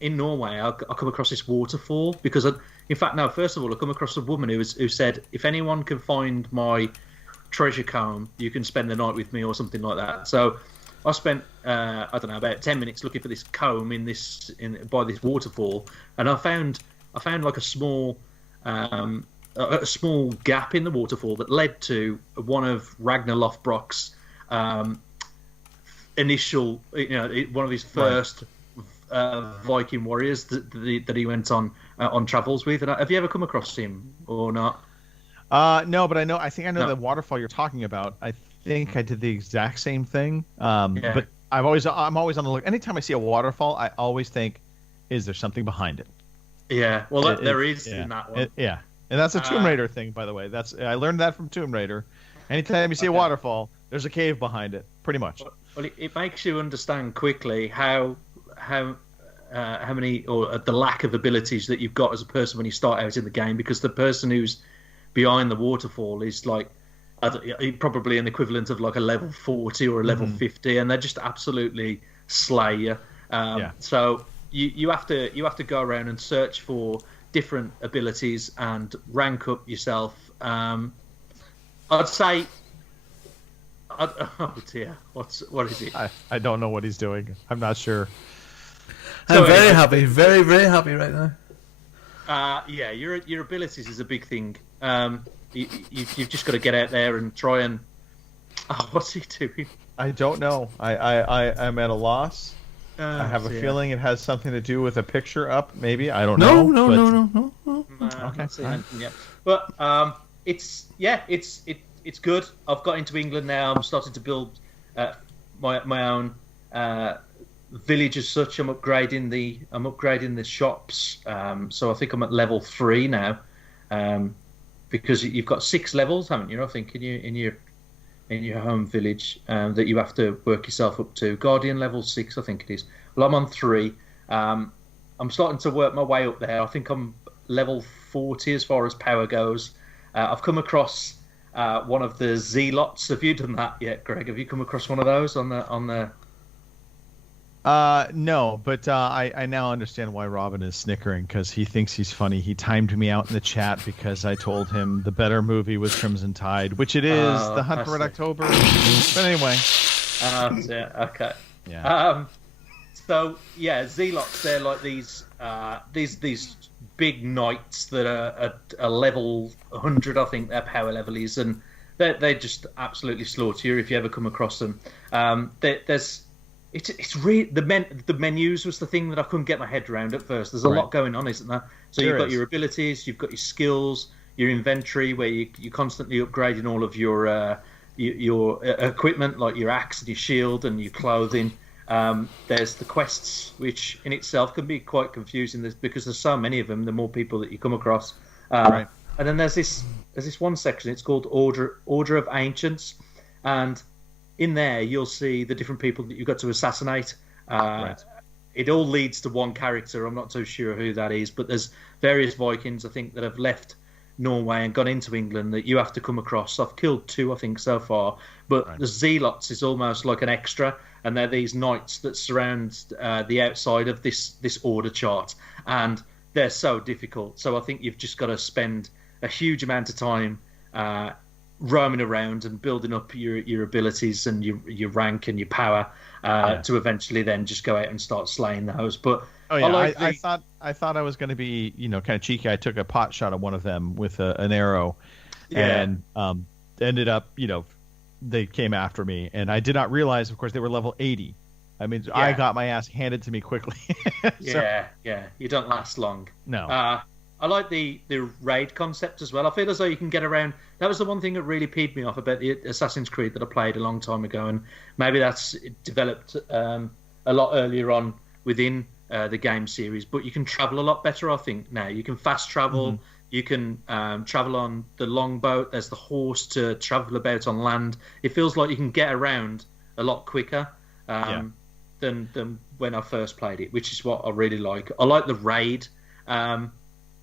in Norway. I come across this waterfall because, first of all, I come across a woman who said, if anyone can find my treasure comb, you can spend the night with me or something like that. So I spent about 10 minutes looking for this comb by this waterfall, and I found like a small gap in the waterfall that led to one of Ragnar Lothbrok's initial, one of his first Viking warriors that he went on travels with. And have you ever come across him or not? No, but I think I know the waterfall you're talking about. I think I did the exact same thing. But I'm always on the look. Anytime I see a waterfall, I always think, is there something behind it? Yeah, well, there is in that one. And that's a Tomb Raider thing, by the way. I learned that from Tomb Raider. Anytime you see a waterfall, there's a cave behind it, pretty much. Well, it makes you understand quickly how many, or the lack of abilities that you've got as a person when you start out in the game, because the person who's behind the waterfall is like probably an equivalent of like a level 40 or a level 50, and they're just absolutely slay you. So you have to go around and search for different abilities and rank up yourself. I'd say, oh dear, what is it? I don't know what he's doing. I'm not sure. I'm very happy, very, very happy right now. Your abilities is a big thing. You've just got to get out there and try and. Oh, what's he doing? I don't know. I'm at a loss. I have a feeling it has something to do with a picture up. Maybe I don't know. No. Okay. But it's good. I've got into England now. I'm starting to build my own village as such. I'm upgrading the shops. So I think I'm at level 3 now. Because you've got 6 levels, haven't you? I think in your home village that you have to work yourself up to. Guardian level 6, I think it is. Well, I'm on 3. I'm starting to work my way up there. I think I'm level 40 as far as power goes. I've come across one of the Zealots. Have you done that yet, Greg? Have you come across one of those on the? No, but I now understand why Robin is snickering, because he thinks he's funny. He timed me out in the chat because I told him the better movie was Crimson Tide, which it is, The Hunt for Red October. But anyway. Okay. Yeah. So yeah, Zealots, they're like these big knights that are at a level 100, I think their power level is, and they just absolutely slaughter you if you ever come across them. It's really the menus was the thing that I couldn't get my head around at first. There's a lot going on, isn't there? So you've got your abilities, you've got your skills, your inventory, where you're constantly upgrading all of your equipment, like your axe and your shield and your clothing. There's the quests, which in itself can be quite confusing because there's so many of them. The more people that you come across, and then there's this one section. It's called Order of Ancients, and in there you'll see the different people that you've got to assassinate. It all leads to one character. I'm not too sure who that is, but there's various Vikings, I think, that have left Norway and gone into England that you have to come across. I've killed 2, I think, so far, but the Zealots is almost like an extra, and they're these knights that surround the outside of this order chart, and they're so difficult. So I think you've just got to spend a huge amount of time roaming around and building up your abilities and your rank and your power to eventually then just go out and start slaying those. But I thought I was going to be kind of cheeky. I took a pot shot at one of them with an arrow, and ended up they came after me, and I did not realize, of course, they were level 80. I mean, I got my ass handed to me quickly. You don't last long. No. I like the raid concept as well. I feel as though you can get around. That was the one thing that really peeved me off about the Assassin's Creed that I played a long time ago, and maybe that's developed a lot earlier on within the game series, but you can travel a lot better, I think, now. You can fast travel. Mm-hmm. You can travel on the longboat. There's the horse to travel about on land. It feels like you can get around a lot quicker than when I first played it, which is what I really like. I like the raid. The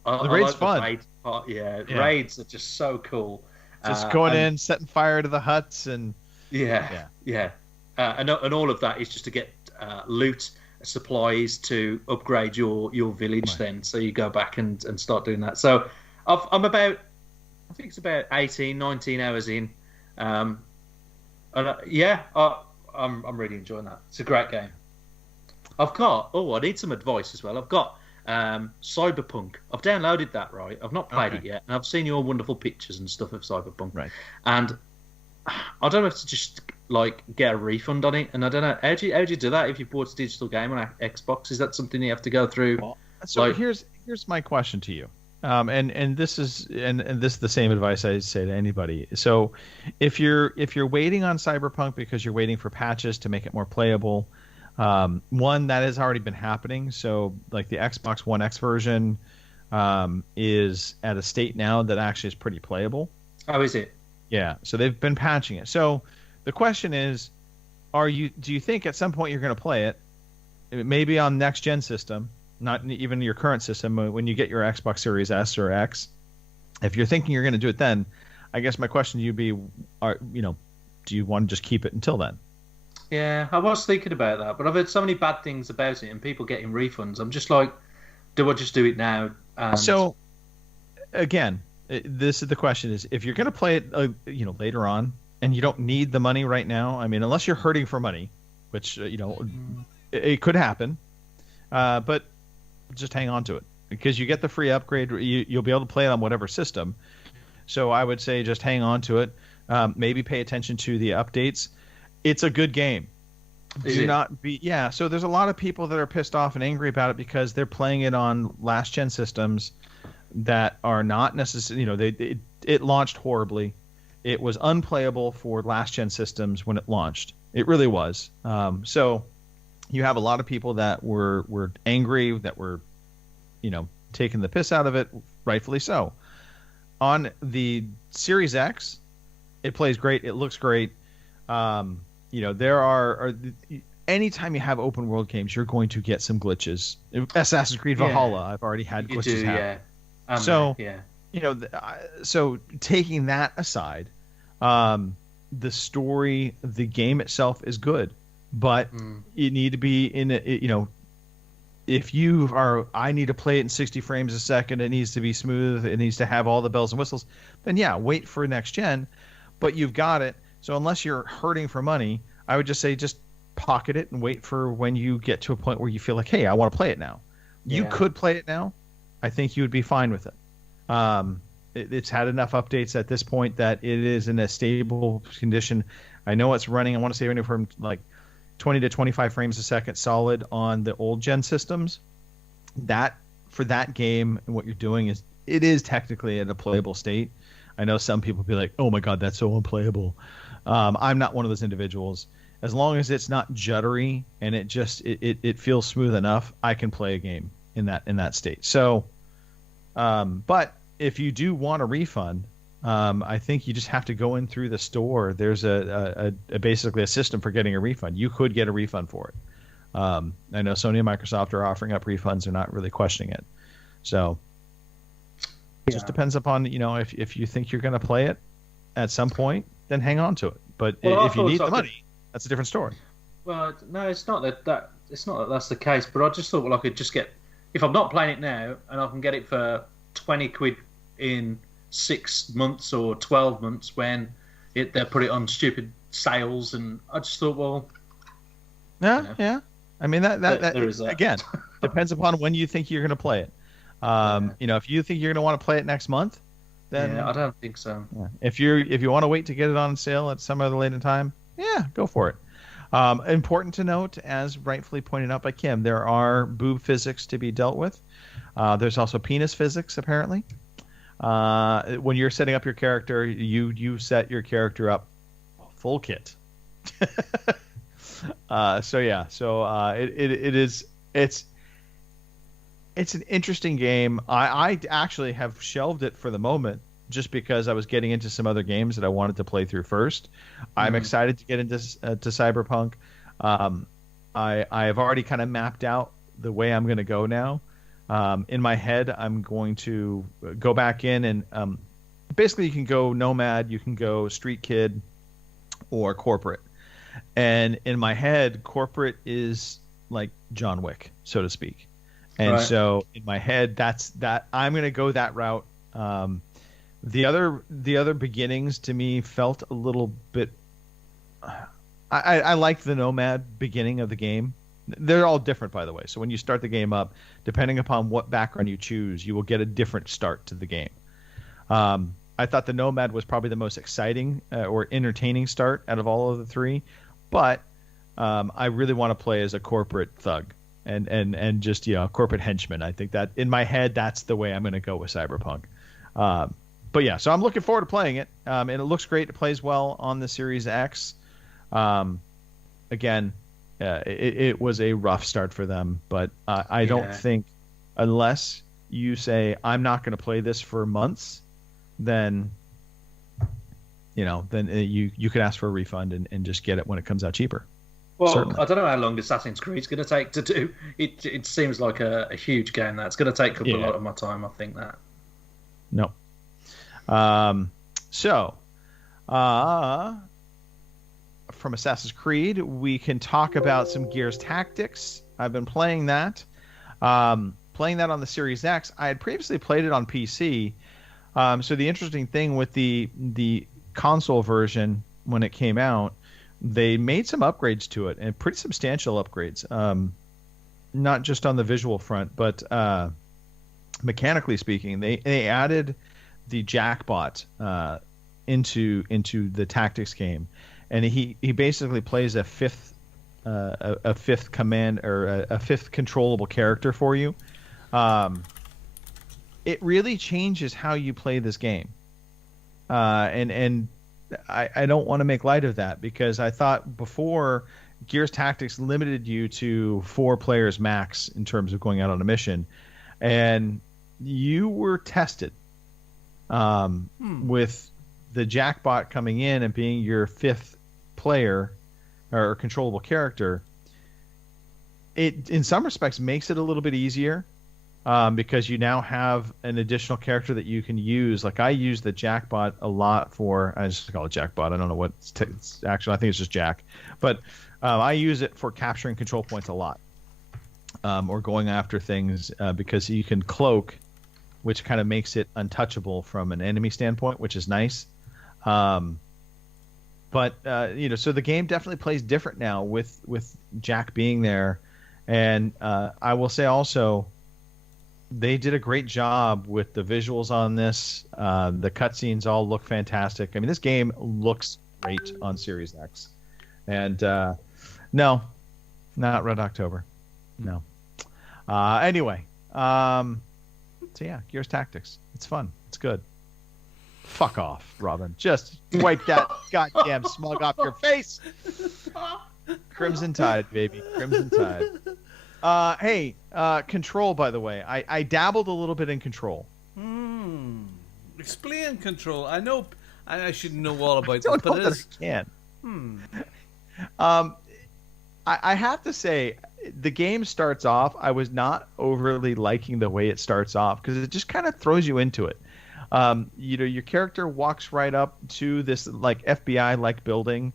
raid's fun. The raid part. Raids are just so cool. Just going in, setting fire to the huts, and and all of that is just to get loot, supplies to upgrade your village. Then, so you go back and start doing that. So I'm about, I think it's about 18, 19 hours in, and I'm really enjoying that. It's a great game. I've got I need some advice as well. I've got Cyberpunk. I've downloaded that, right? I've not played it yet, and I've seen your wonderful pictures and stuff of Cyberpunk, right? And I don't know if to just like get a refund on it, and I don't know how do you do that if you bought a digital game on Xbox? Is that something you have to go through? Well, so here's my question to you, and this is the same advice I say to anybody. So if you're waiting on Cyberpunk because you're waiting for patches to make it more playable, one that has already been happening. So like the Xbox One X version is at a state now that actually is pretty playable. Oh, is it? Yeah, so they've been patching it. So the question is, do you think at some point you're going to play it, maybe on next gen system, not even your current system, when you get your Xbox Series S or X? If you're thinking you're going to do it then, I guess my question to you be, do you want to just keep it until then? Yeah, I was thinking about that, but I've heard so many bad things about it and people getting refunds. I'm just like, do I just do it now? So, again, this is the question: is if you're going to play it, later on, and you don't need the money right now. I mean, unless you're hurting for money, which it could happen, but just hang on to it because you get the free upgrade. You'll be able to play it on whatever system. So I would say just hang on to it. Maybe pay attention to the updates. It's a good game. So there's a lot of people that are pissed off and angry about it because they're playing it on last gen systems that are not necessarily, it launched horribly. It was unplayable for last gen systems when it launched. It really was. So you have a lot of people that were angry, that were, taking the piss out of it, rightfully so. On the Series X, it plays great. It looks great. There are anytime you have open world games, you're going to get some glitches. Assassin's Creed Valhalla, I've already had glitches happen. So taking that aside, the story, the game itself is good, but you need to be in it. If I need to play it in 60 frames a second, it needs to be smooth, it needs to have all the bells and whistles, then wait for next gen, but you've got it. So unless you're hurting for money, I would just say just pocket it and wait for when you get to a point where you feel like, hey, I want to play it now. You could play it now. I think you would be fine with it. It's had enough updates at this point that it is in a stable condition. I know it's running, I want to say anywhere from like 20 to 25 frames a second solid on the old gen systems. That for that game and what you're doing it is technically at a playable state. I know some people be like, oh my God, that's so unplayable. I'm not one of those individuals. As long as it's not juddery and it feels smooth enough, I can play a game in that state. So, but if you do want a refund, I think you just have to go in through the store. There's basically a system for getting a refund. You could get a refund for it. I know Sony and Microsoft are offering up refunds. They're not really questioning it. So it just depends upon, if you think you're going to play it at some point, then hang on to it. But if you need the money, that's a different story. Well, no, it's not that that's the case. But I just thought, well, I could just get, if I'm not playing it now, and I can get it for 20 quid in 6 months or 12 months when they put it on stupid sales, and I just thought, well, yeah. I mean that there is that. Again depends upon when you think you're going to play it. If you think you're going to want to play it next month, then I don't think so. Yeah. If you want to wait to get it on sale at some other later time, go for it. Important to note, as rightfully pointed out by Kim, there are boob physics to be dealt with. There's also penis physics, apparently. When you're setting up your character, you set your character up full kit. It's an interesting game. I actually have shelved it for the moment just because I was getting into some other games that I wanted to play through first. I'm excited to get into to Cyberpunk. I have already kind of mapped out the way I'm going to go now. In my head, I'm going to go back in and basically you can go Nomad, you can go Street Kid, or Corporate. And in my head, Corporate is like John Wick, so to speak. And so in my head, that's that. I'm going to go that route. The other beginnings to me felt a little bit. I liked the Nomad beginning of the game. They're all different, by the way. So when you start the game up, depending upon what background you choose, you will get a different start to the game. I thought the Nomad was probably the most exciting or entertaining start out of all of the three, but I really want to play as a corporate thug and just corporate henchman. I think that in my head, that's the way I'm going to go with Cyberpunk. But yeah, so I'm looking forward to playing it, and it looks great. It plays well on the Series X. Again, it was a rough start for them, but I don't think unless you say I'm not going to play this for months, then you could ask for a refund and just get it when it comes out cheaper. Well, Certainly. I don't know how long Assassin's Creed's going to take to do. It seems like a huge game that's going to take up a lot of my time. I think that. No. So, from Assassin's Creed, we can talk about some Gears Tactics. I've been playing that. Playing that on the Series X. I had previously played it on PC. So the interesting thing with the console version when it came out, they made some upgrades to it, and pretty substantial upgrades. Not just on the visual front, but mechanically speaking, they added the Jackbot into the tactics game, and he basically plays a fifth command or a fifth controllable character for you. It really changes how you play this game, and I don't want to make light of that, because I thought before Gears Tactics limited you to 4 players max in terms of going out on a mission, and you were tested with the Jackbot coming in and being your 5th player or controllable character. It in some respects makes it a little bit easier. Because you now have an additional character that you can use. Like I use the Jackbot a lot for, I just call it Jackbot. I don't know what it's actually. I think it's just Jack, but I use it for capturing control points a lot, or going after things because you can cloak, which kind of makes it untouchable from an enemy standpoint, which is nice. But so the game definitely plays different now with Jack being there, and I will say also, they did a great job with the visuals on this. The cutscenes all look fantastic. I mean, this game looks great on Series X. And no, not Red October. No. Anyway, so yeah, Gears Tactics. It's fun. It's good. Fuck off, Robin. Just wipe that goddamn smug off your face. Crimson Tide, baby. Crimson Tide. Hey, Control, by the way. I dabbled a little bit in Control. Explain Control. I know I should know all about this, but I can. I have to say, the game starts off, I was not overly liking the way it starts off, because it just kind of throws you into it. Your character walks right up to this like FBI-like building,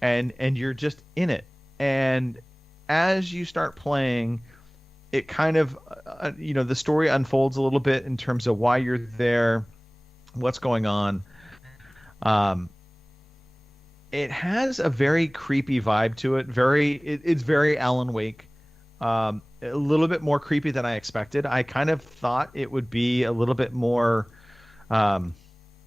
and you're just in it. And as you start playing, it kind of, the story unfolds a little bit in terms of why you're there, what's going on. It has a very creepy vibe to it. It's very Alan Wake. A little bit more creepy than I expected. I kind of thought it would be a little bit more,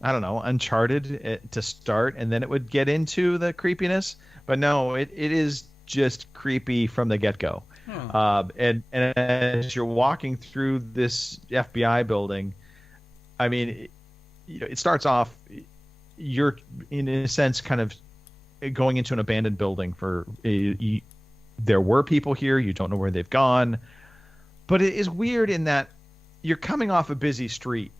Uncharted to start, and then it would get into the creepiness. But no, it is just creepy from the get-go. And as you're walking through this FBI building, I mean, it starts off, you're in a sense kind of going into an abandoned building. There were people here, you don't know where they've gone. But it is weird in that you're coming off a busy street,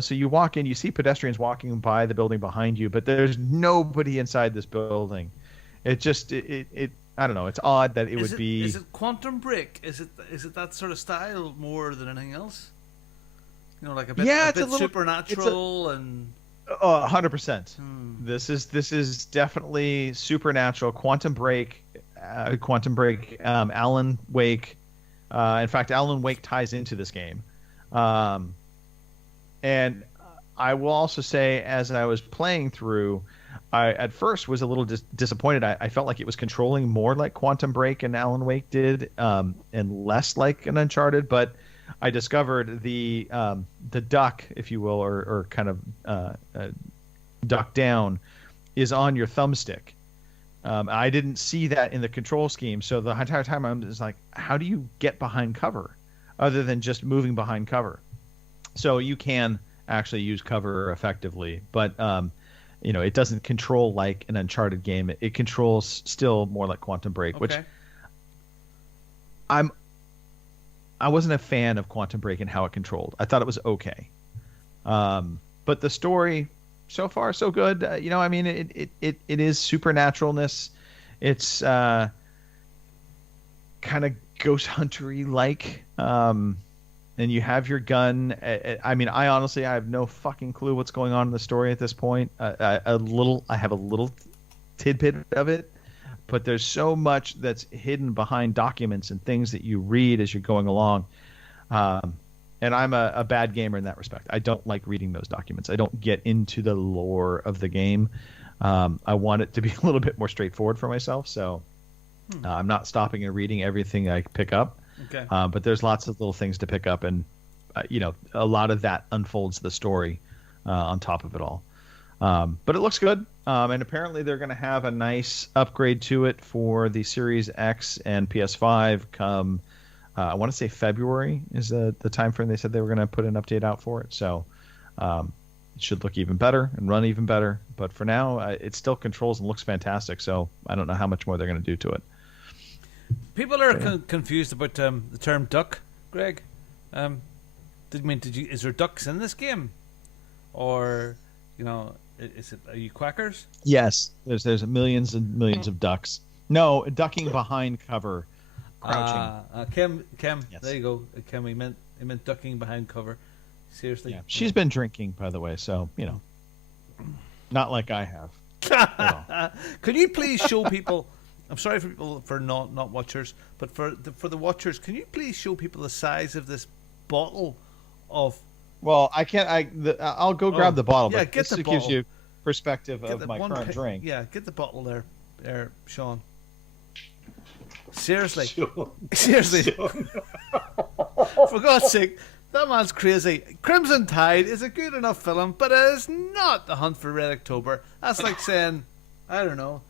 so you walk in, you see pedestrians walking by the building behind you, but there's nobody inside this building. It just, I don't know. It's odd that it would be. Is it Quantum Break? Is it that sort of style more than anything else? Like a bit supernatural and. 100%. This is definitely supernatural. Quantum Break, Alan Wake. In fact, Alan Wake ties into this game. And I will also say, as I was playing through, I at first was a little disappointed. I felt like it was controlling more like Quantum Break and Alan Wake did, and less like an Uncharted. But I discovered the duck, if you will, or kind of duck down, is on your thumbstick. I didn't see that in the control scheme, so the entire time I'm just like, how do you get behind cover other than just moving behind cover? So you can actually use cover effectively, but it doesn't control like an Uncharted game. It controls still more like Quantum Break, which I wasn't a fan of Quantum Break and how it controlled. I thought it was okay, but the story so far so good. It is supernaturalness. It's kind of ghost hunter-y like. And you have your gun. I have no fucking clue what's going on in the story at this point. I have a little tidbit of it, but there's so much that's hidden behind documents and things that you read as you're going along. And I'm a bad gamer in that respect. I don't like reading those documents. I don't get into the lore of the game. I want it to be a little bit more straightforward for myself. So I'm not stopping and reading everything I pick up. Okay. But there's lots of little things to pick up, and a lot of that unfolds the story on top of it all. But it looks good, and apparently they're going to have a nice upgrade to it for the Series X and PS5 come. I want to say February is the time frame they said they were going to put an update out for it. So it should look even better and run even better. But for now, it still controls and looks fantastic. So I don't know how much more they're going to do to it. People are confused about the term duck, Greg. Is there ducks in this game, or are you quackers? Yes, there's millions and millions of ducks. No, ducking behind cover, crouching. Kim, yes. There you go. Kim, he meant ducking behind cover. Seriously, yeah. She's been drinking, by the way, so not like I have. Could you please show people? I'm sorry for people for not watchers, but for the watchers, can you please show people the size of this bottle of? Well, I can't. I'll go grab the bottle. Yeah, but get the bottle. Gives you perspective of my current drink. Yeah, get the bottle there, Sean. Seriously, seriously. For God's sake, that man's crazy. Crimson Tide is a good enough film, but it is not The Hunt for Red October. That's like saying, I don't know.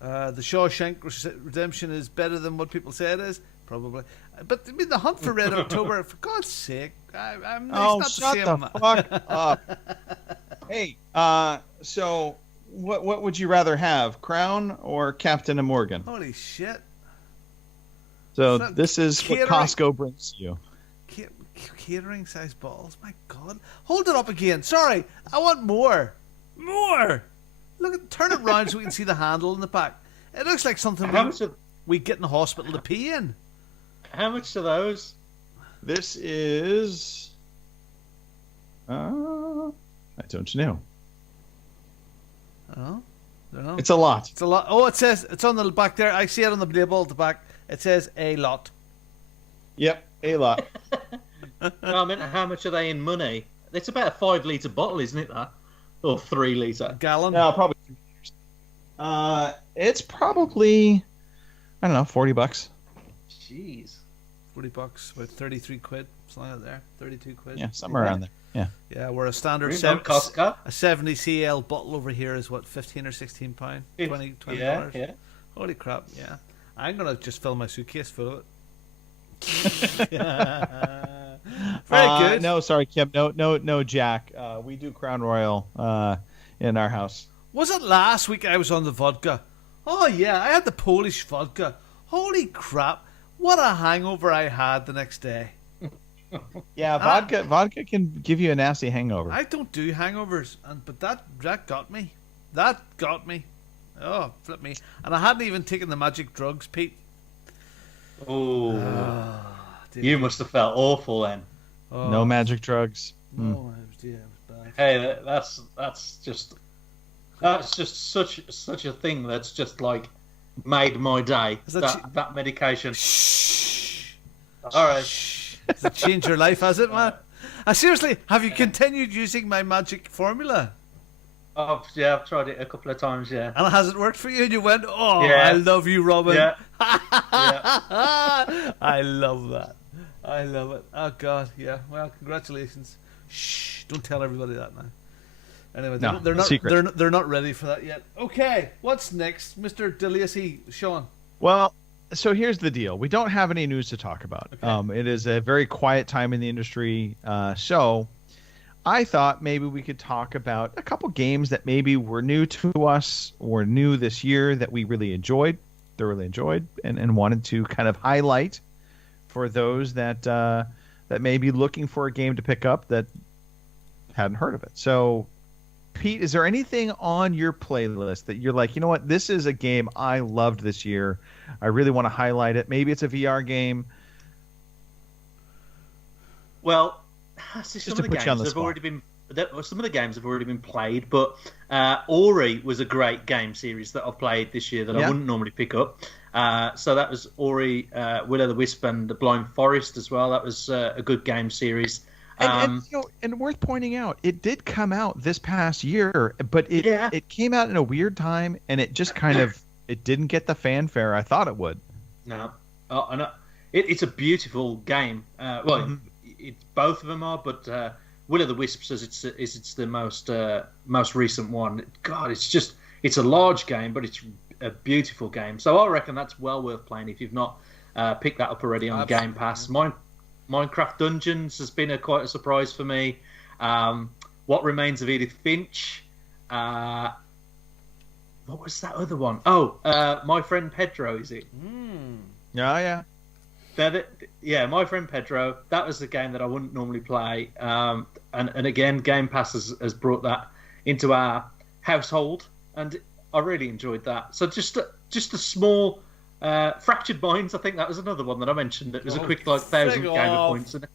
The Shawshank Redemption is better than what people say it is, probably. But The Hunt for Red October, for God's sake, I'm not shut the fuck up. Hey, so what would you rather have, Crown or Captain and Morgan? Holy shit! So this is what Costco brings you. Catering size bottles. My God, hold it up again. Sorry, I want more. Look, turn it round so we can see the handle in the back. It looks like something we get in the hospital to pee in. How much are those? This is. I don't know. Oh, I don't know. It's a lot. It's a lot. Oh, it says it's on the back there. I see it on the label at the back. It says a lot. Yep, a lot. I mean, how much are they in money? It's about a 5 litre bottle, isn't it? That or 3 litre gallon? No, probably 3 liters. It's probably $40. Jeez, $40, about 33 quid, something like there, 32 quid. Yeah, somewhere around there. Yeah. Yeah, we're a standard a 70cl bottle over here is what, 15 or 16 pound, $20. Yeah. Holy crap! Yeah, I'm gonna just fill my suitcase full of it. Very good. No, sorry, Kim. No, Jack. We do Crown Royal in our house. Was it last week I was on the vodka? Oh yeah, I had the Polish vodka. Holy crap! what a hangover I had the next day. Yeah, vodka can give you a nasty hangover. I don't do hangovers, but that got me. That got me. Oh, flip me. And I hadn't even taken the magic drugs, Pete. Oh, you must have felt awful then. Oh. No magic drugs. No, it was bad. Hey, that's just such a thing that's just like made my day. That medication. Shh. All right. Does it change your life, has it, man? Seriously, have you continued using my magic formula? Oh, yeah, I've tried it a couple of times, yeah. And has it worked for you? And you went, oh, yeah. I love you, Robin. Yeah. I love that. I love it. Oh, God, yeah. Well, congratulations. Shh, don't tell everybody that now. Anyway, no, they're not secret. They're not ready for that yet. Okay, what's next, Mr. DeLacy, Sean? Well, so here's the deal. We don't have any news to talk about. Okay. It is a very quiet time in the industry. So I thought maybe we could talk about a couple games that maybe were new to us or new this year that we really thoroughly enjoyed, and wanted to kind of highlight for those that may be looking for a game to pick up that hadn't heard of it. So, Pete, is there anything on your playlist that you're like, you know what, this is a game I loved this year. I really want to highlight it. Maybe it's a VR game. Well, some of the games have already been played, but Ori was a great game series that I've played this year that I wouldn't normally pick up. So that was Ori, Will-o'-the-Wisp, and The Blind Forest as well. That was a good game series. And worth pointing out, it did come out this past year, but it came out in a weird time, and it just kind of it didn't get the fanfare I thought it would. No, it's a beautiful game. Both of them are, but Will-o'-the-Wisp says it's the most recent one. God, it's a large game, but it's a beautiful game. So I reckon that's well worth playing if you've not picked that up already on Game Pass. Minecraft Dungeons has been quite a surprise for me. What Remains of Edith Finch. What was that other one? Oh, My Friend Pedro, is it? Yeah. My Friend Pedro. That was the game that I wouldn't normally play. And again, Game Pass has brought that into our household, and I really enjoyed that. So just a small Fractured Minds. I think that was another one that I mentioned. It was a quick 1,000 gamer points, and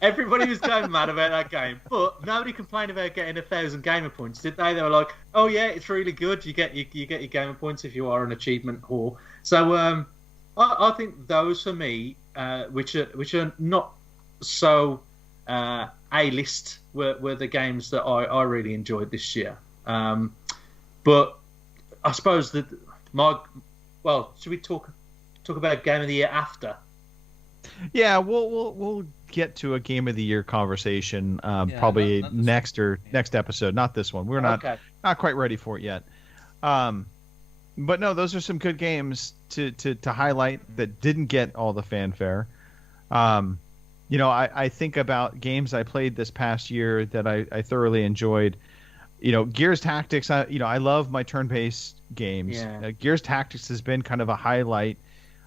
everybody was going mad about that game. But nobody complained about getting 1,000 gamer points, did they? They were like, "Oh yeah, it's really good. You get your gamer points if you are an achievement whore." So I think those for me, which are not so A-list, were the games that I really enjoyed this year. But I suppose that should we talk about Game of the Year after? Yeah, we'll get to a Game of the Year conversation probably next episode, not this one. We're not quite ready for it yet. But no, those are some good games to highlight that didn't get all the fanfare. I think about games I played this past year that I thoroughly enjoyed. Gears Tactics. I love my turn-based games. Yeah. Gears Tactics has been kind of a highlight.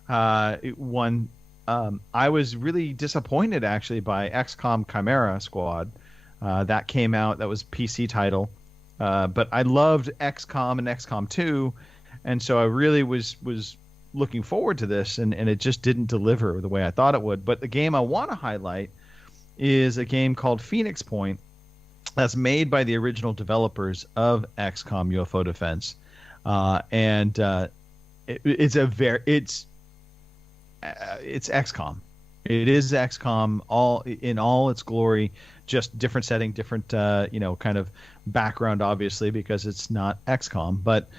One. I was really disappointed actually by XCOM Chimera Squad. That came out. That was a PC title. But I loved XCOM and XCOM 2, and so I really was looking forward to this, and it just didn't deliver the way I thought it would. But the game I want to highlight is a game called Phoenix Point. That's made by the original developers of XCOM UFO Defense, and it's XCOM. It is XCOM all in all its glory, just different setting, different kind of background, obviously, because it's not XCOM. But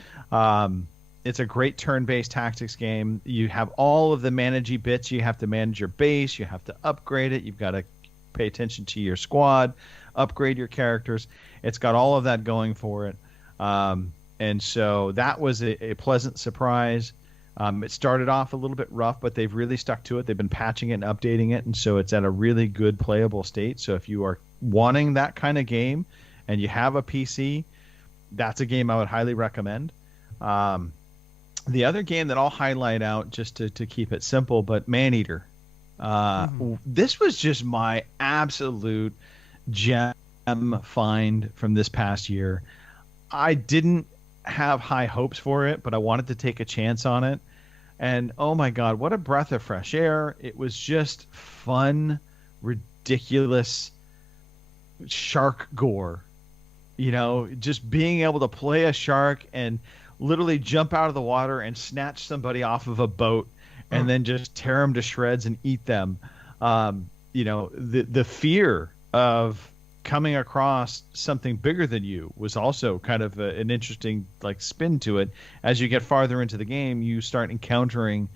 it's a great turn-based tactics game. You have all of the managey bits. You have to manage your base. You have to upgrade it. You've got to pay attention to your squad, upgrade your characters. It's got all of that going for it. And so that was a pleasant surprise. It started off a little bit rough, but they've really stuck to it. They've been patching it and updating it, and so it's at a really good playable state. So if you are wanting that kind of game and you have a PC, that's a game I would highly recommend. The other game that I'll highlight out just to keep it simple, but Maneater. This was just my absolute gem find from this past year. I didn't have high hopes for it, but I wanted to take a chance on it. And oh my God, what a breath of fresh air. It was just fun, ridiculous shark gore. You know, just being able to play a shark and literally jump out of the water and snatch somebody off of a boat and then just tear them to shreds and eat them. You know, the fear of coming across something bigger than you was also kind of an interesting like spin to it. As you get farther into the game, you start encountering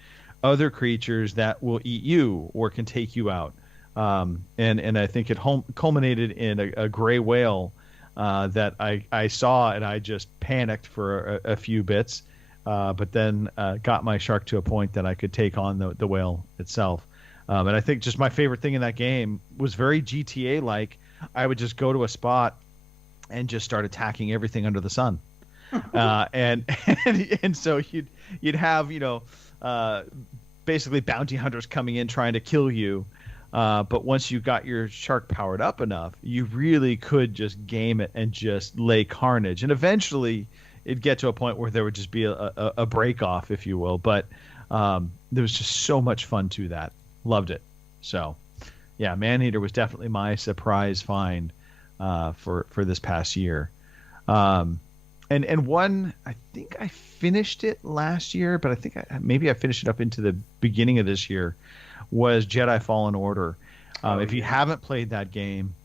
other creatures that will eat you or can take you out. And I think it culminated in a gray whale that I saw, and I just panicked for a few bits, but then got my shark to a point that I could take on the whale itself. And I think just my favorite thing in that game was very GTA-like. I would just go to a spot and just start attacking everything under the sun. And so you'd have, you know, basically bounty hunters coming in trying to kill you. But once you got your shark powered up enough, you really could just game it and just lay carnage. And eventually it'd get to a point where there would just be a break off, if you will. But there was just so much fun to that. Loved it. So, yeah, Maneater was definitely my surprise find for this past year. And one, I think I finished it last year, but I think maybe I finished it up into the beginning of this year, was Jedi Fallen Order. If you haven't played that game,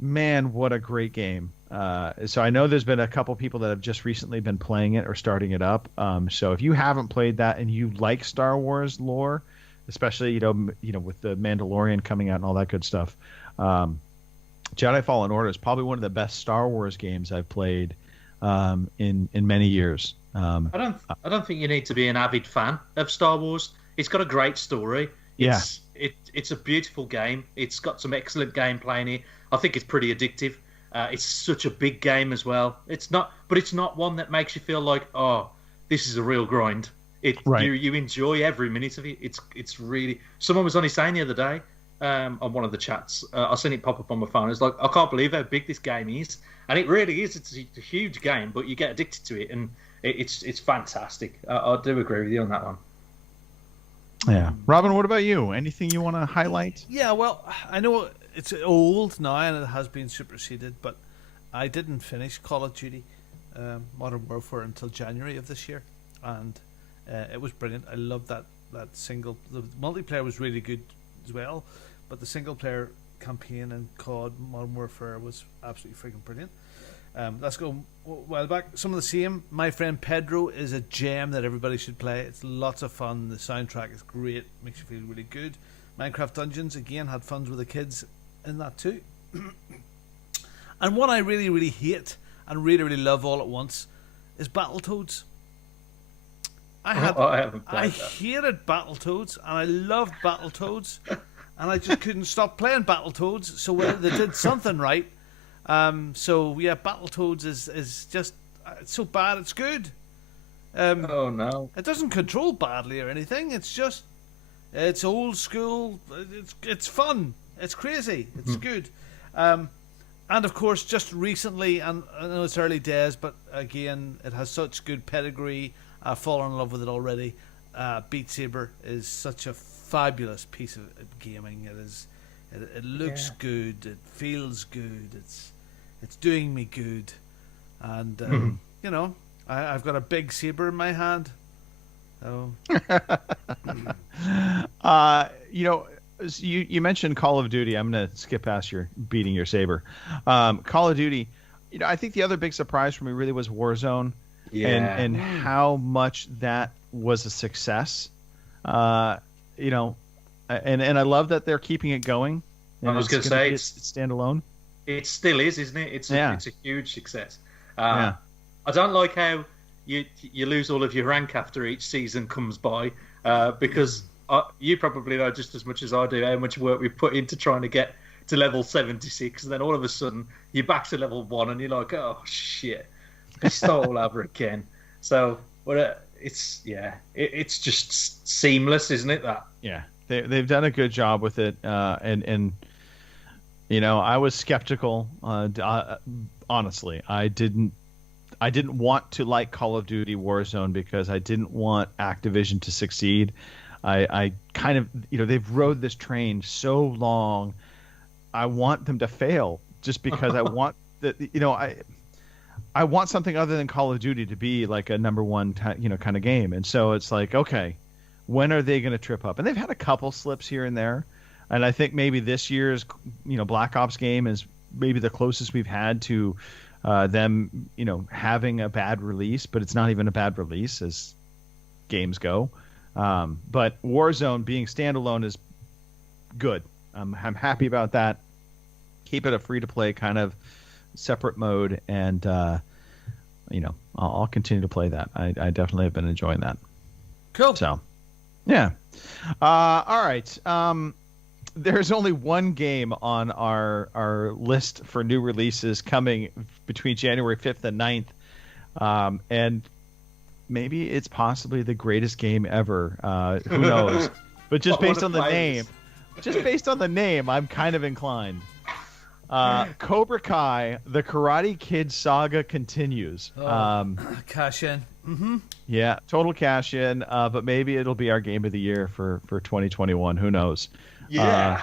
man, what a great game. So I know there's been a couple people that have just recently been playing it or starting it up. So if you haven't played that and you like Star Wars lore, especially, you know, with the Mandalorian coming out and all that good stuff, Jedi Fallen Order is probably one of the best Star Wars games I've played in many years. I don't think you need to be an avid fan of Star Wars. It's got a great story. It's a beautiful game. It's got some excellent gameplay in it. I think it's pretty addictive. It's such a big game as well. It's not one that makes you feel like, oh, this is a real grind. You enjoy every minute of it. It's really. Someone was only saying the other day on one of the chats. I seen it pop up on my phone. It's like, I can't believe how big this game is, and it really is. It's a huge game, but you get addicted to it, and it's fantastic. I do agree with you on that one. Yeah, Robin, what about you? Anything you want to highlight? Yeah, well, I know it's old now and it has been superseded, but I didn't finish Call of Duty Modern Warfare until January of this year, and it was brilliant. I loved that single. The multiplayer was really good as well, but the single player campaign in COD Modern Warfare was absolutely freaking brilliant. Let's go a while back. Some of the same. My Friend Pedro is a gem that everybody should play. It's lots of fun. The soundtrack is great. Makes you feel really good. Minecraft Dungeons, again, had fun with the kids in that too. And what I really, really hate and really, really love all at once is Battletoads. I hated Battletoads, and I loved Battletoads, and I just couldn't stop playing Battletoads. So they did something right. So yeah, Battletoads is just it's so bad it's good. Oh no! It doesn't control badly or anything. It's just it's old school. It's fun. It's crazy. It's good. And of course, just recently, and I know it's early days, but again, it has such good pedigree. I've fallen in love with it already. Beat Saber is such a fabulous piece of gaming. It is. It looks good. It feels good. It's doing me good, and you know, I've got a big saber in my hand. So, you know, you mentioned Call of Duty. I'm going to skip past your beating your saber. Call of Duty. You know, I think the other big surprise for me really was Warzone, and how much that was a success. You know. And I love that they're keeping it going. I was going to say it's standalone. It still is, isn't it? It's a huge success. I don't like how you lose all of your rank after each season comes by, because you probably know just as much as I do how much work we put into trying to get to level 76, and then all of a sudden you're back to level 1, and you're like, oh shit, start all over again. So, it's just seamless, isn't it? That Yeah, they've done a good job with it, and you know, I was skeptical. Honestly, I didn't want to like Call of Duty Warzone because I didn't want Activision to succeed. I kind of, you know, they've rode this train so long. I want them to fail just because I want that, you know, I want something other than Call of Duty to be like a number one, kind of game. And so it's like, okay, when are they going to trip up? And they've had a couple slips here and there. And I think maybe this year's, you know, Black Ops game is maybe the closest we've had to them, you know, having a bad release, but it's not even a bad release as games go. But Warzone being standalone is good. I'm happy about that. Keep it a free-to-play kind of separate mode, and you know, I'll continue to play that. I definitely have been enjoying that. Cool. So, yeah. All right. There's only one game on our list for new releases coming between January 5th and 9th, and maybe it's possibly the greatest game ever. Who knows? But just based on the name, I'm kind of inclined. Cobra Kai, the Karate Kid saga continues. Cash in. Mm-hmm. Yeah, total cash in. But maybe it'll be our game of the year for 2021. Who knows? Yeah.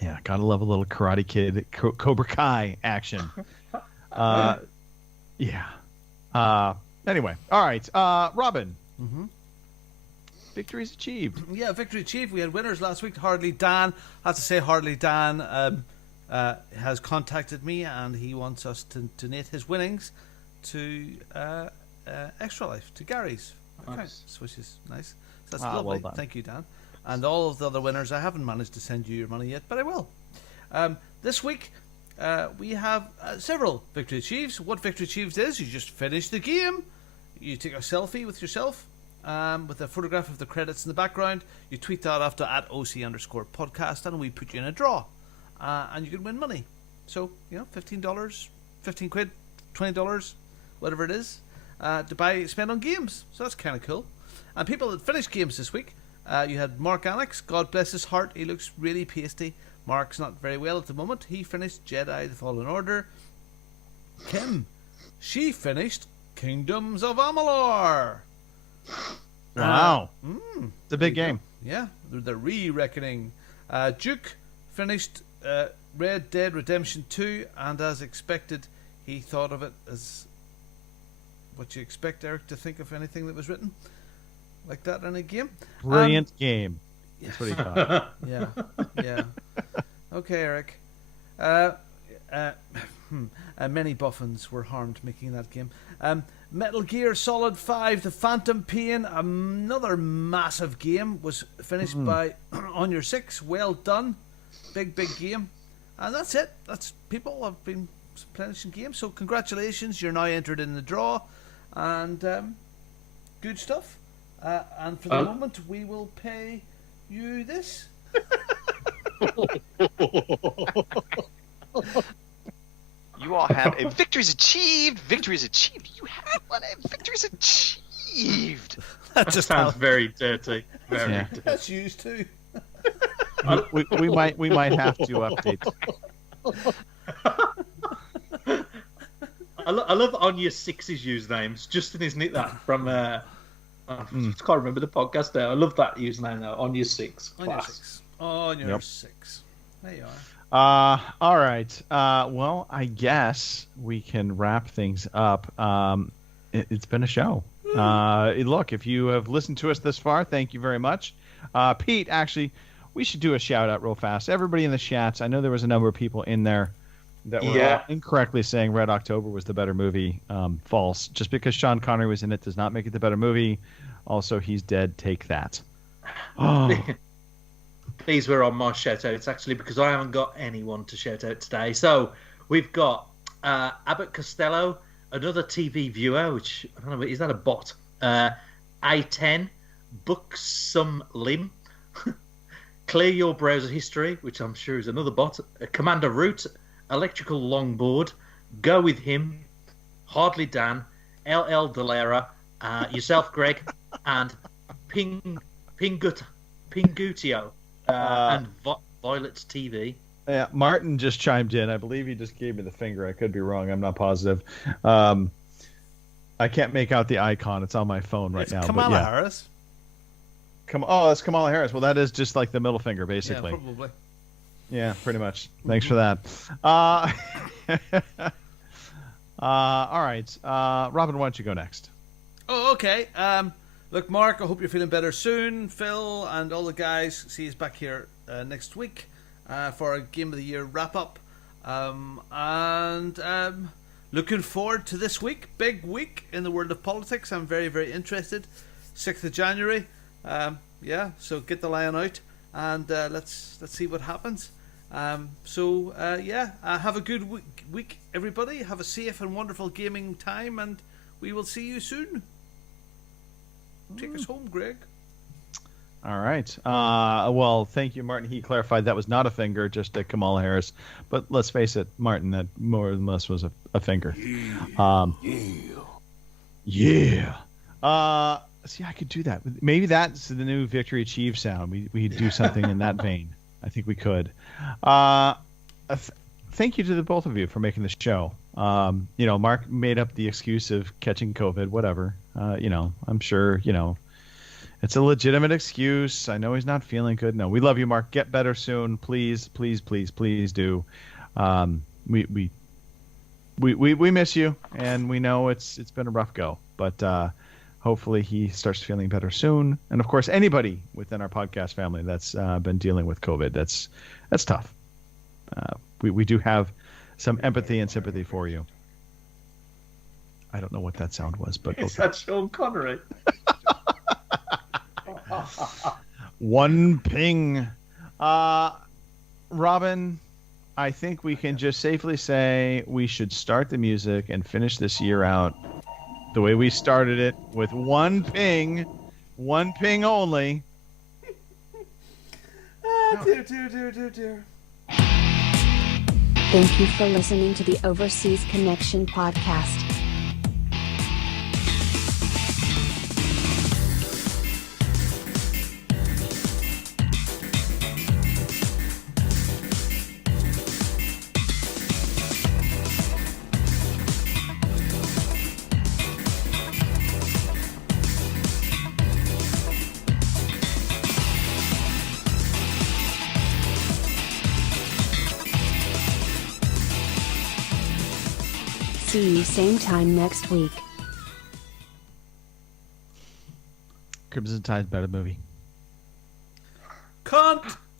Yeah, gotta love a little Karate Kid, Cobra Kai action. Yeah. Anyway, all right. Robin. Mm-hmm. Victories achieved. Yeah, victory achieved. We had winners last week. Hardly Dan. I have to say, Hardly Dan has contacted me, and he wants us to donate his winnings to Extra Life, to Gary's account, which is nice. So that's lovely. Well, thank you, Dan. And all of the other winners, I haven't managed to send you your money yet, but I will. This week, we have several victory achieves. What victory achieves is you just finish the game, you take a selfie with yourself, with a photograph of the credits in the background. You tweet that after @OC_podcast, and we put you in a draw, and you can win money. So, you know, $15, 15 quid, $20, whatever it is, to spend on games. So that's kind of cool. And people that finished games this week, you had Mark Annex. God bless his heart, he looks really pasty. Mark's not very well at the moment. He finished Jedi The Fallen Order. Kim, she finished Kingdoms of Amalur. Wow. It's a big game. Yeah, the re-reckoning. Duke finished Red Dead Redemption 2, and as expected, he thought of it as what you expect Eric to think of anything that was written like that in a game. Brilliant game. That's what he thought. Yeah. Okay, Eric. Many boffins were harmed making that game. Metal Gear Solid 5, The Phantom Pain, another massive game, was finished by On Your 6. Well done. Big game. And that's it. That's people have been playing some games. So congratulations, you're now entered in the draw. And good stuff. And for the moment, we will pay you this. You all have a victories achieved. Victories achieved. You have one. Victories achieved. That just sounds very dirty. Very dirty. That's used too. we might have to update. I love Anya 6's usernames. Justin, isn't it that from? I can't remember the podcast now. I love that username though. Anya 6. Anya 6. There you are. All right. Well, I guess we can wrap things up. It's been a show. Look, if you have listened to us this far, thank you very much. Pete, actually, we should do a shout out real fast. Everybody in the chats, I know there was a number of people in there that were incorrectly saying Red October was the better movie. False. Just because Sean Connery was in it does not make it the better movie. Also, he's dead. Take that. Oh. These were on my shout-outs, actually, because I haven't got anyone to shout out today. So we've got Abbott Costello, another TV viewer, which, I don't know, is that a bot? A10, Book Some Lim, Clear Your Browser History, which I'm sure is another bot, Commander Root, Electrical Longboard, Go With Him, Hardly Dan, LL Delera, yourself, Greg, and Pingutio, and Violet's TV. Yeah, Martin just chimed in. I believe he just gave me the finger. I could be wrong. I'm not positive. I can't make out the icon. It's on my phone right now. Kamala but Harris. That's Kamala Harris. Well, that is just like the middle finger, basically. Yeah, probably. Yeah, pretty much. Thanks for that. All right. Robin, why don't you go next? Oh, okay. Look, Mark, I hope you're feeling better soon. Phil and all the guys, see us back here next week for our Game of the Year wrap-up. Looking forward to this week. Big week in the world of politics. I'm very, very interested. 6th of January. So get the lion out and let's see what happens. Have a good week, everybody. Have a safe and wonderful gaming time, and we will see you soon. Take us home, Greg. All right. Well, thank you, Martin. He clarified that was not a finger, just a Kamala Harris. But let's face it, Martin, that more or less was a finger. Yeah. See, I could do that. Maybe that's the new Victory Achieve sound. We do something in that vein. I think we could. Thank you to the both of you for making the show. Mark made up the excuse of catching COVID, whatever. I'm sure, it's a legitimate excuse. I know he's not feeling good. No, we love you, Mark. Get better soon. Please, please, please, please do. We miss you, and we know it's been a rough go, but hopefully he starts feeling better soon. And of course, anybody within our podcast family that's been dealing with COVID, that's tough. We do have some empathy and sympathy for you. I don't know what that sound was, but Is that Sean Connery? One ping. Robin, I think we can just safely say we should start the music and finish this year out the way we started it, with one ping only. Dear. Thank you for listening to the Overseas Connection podcast. See you same time next week. Crimson Tide's better movie. Cunt!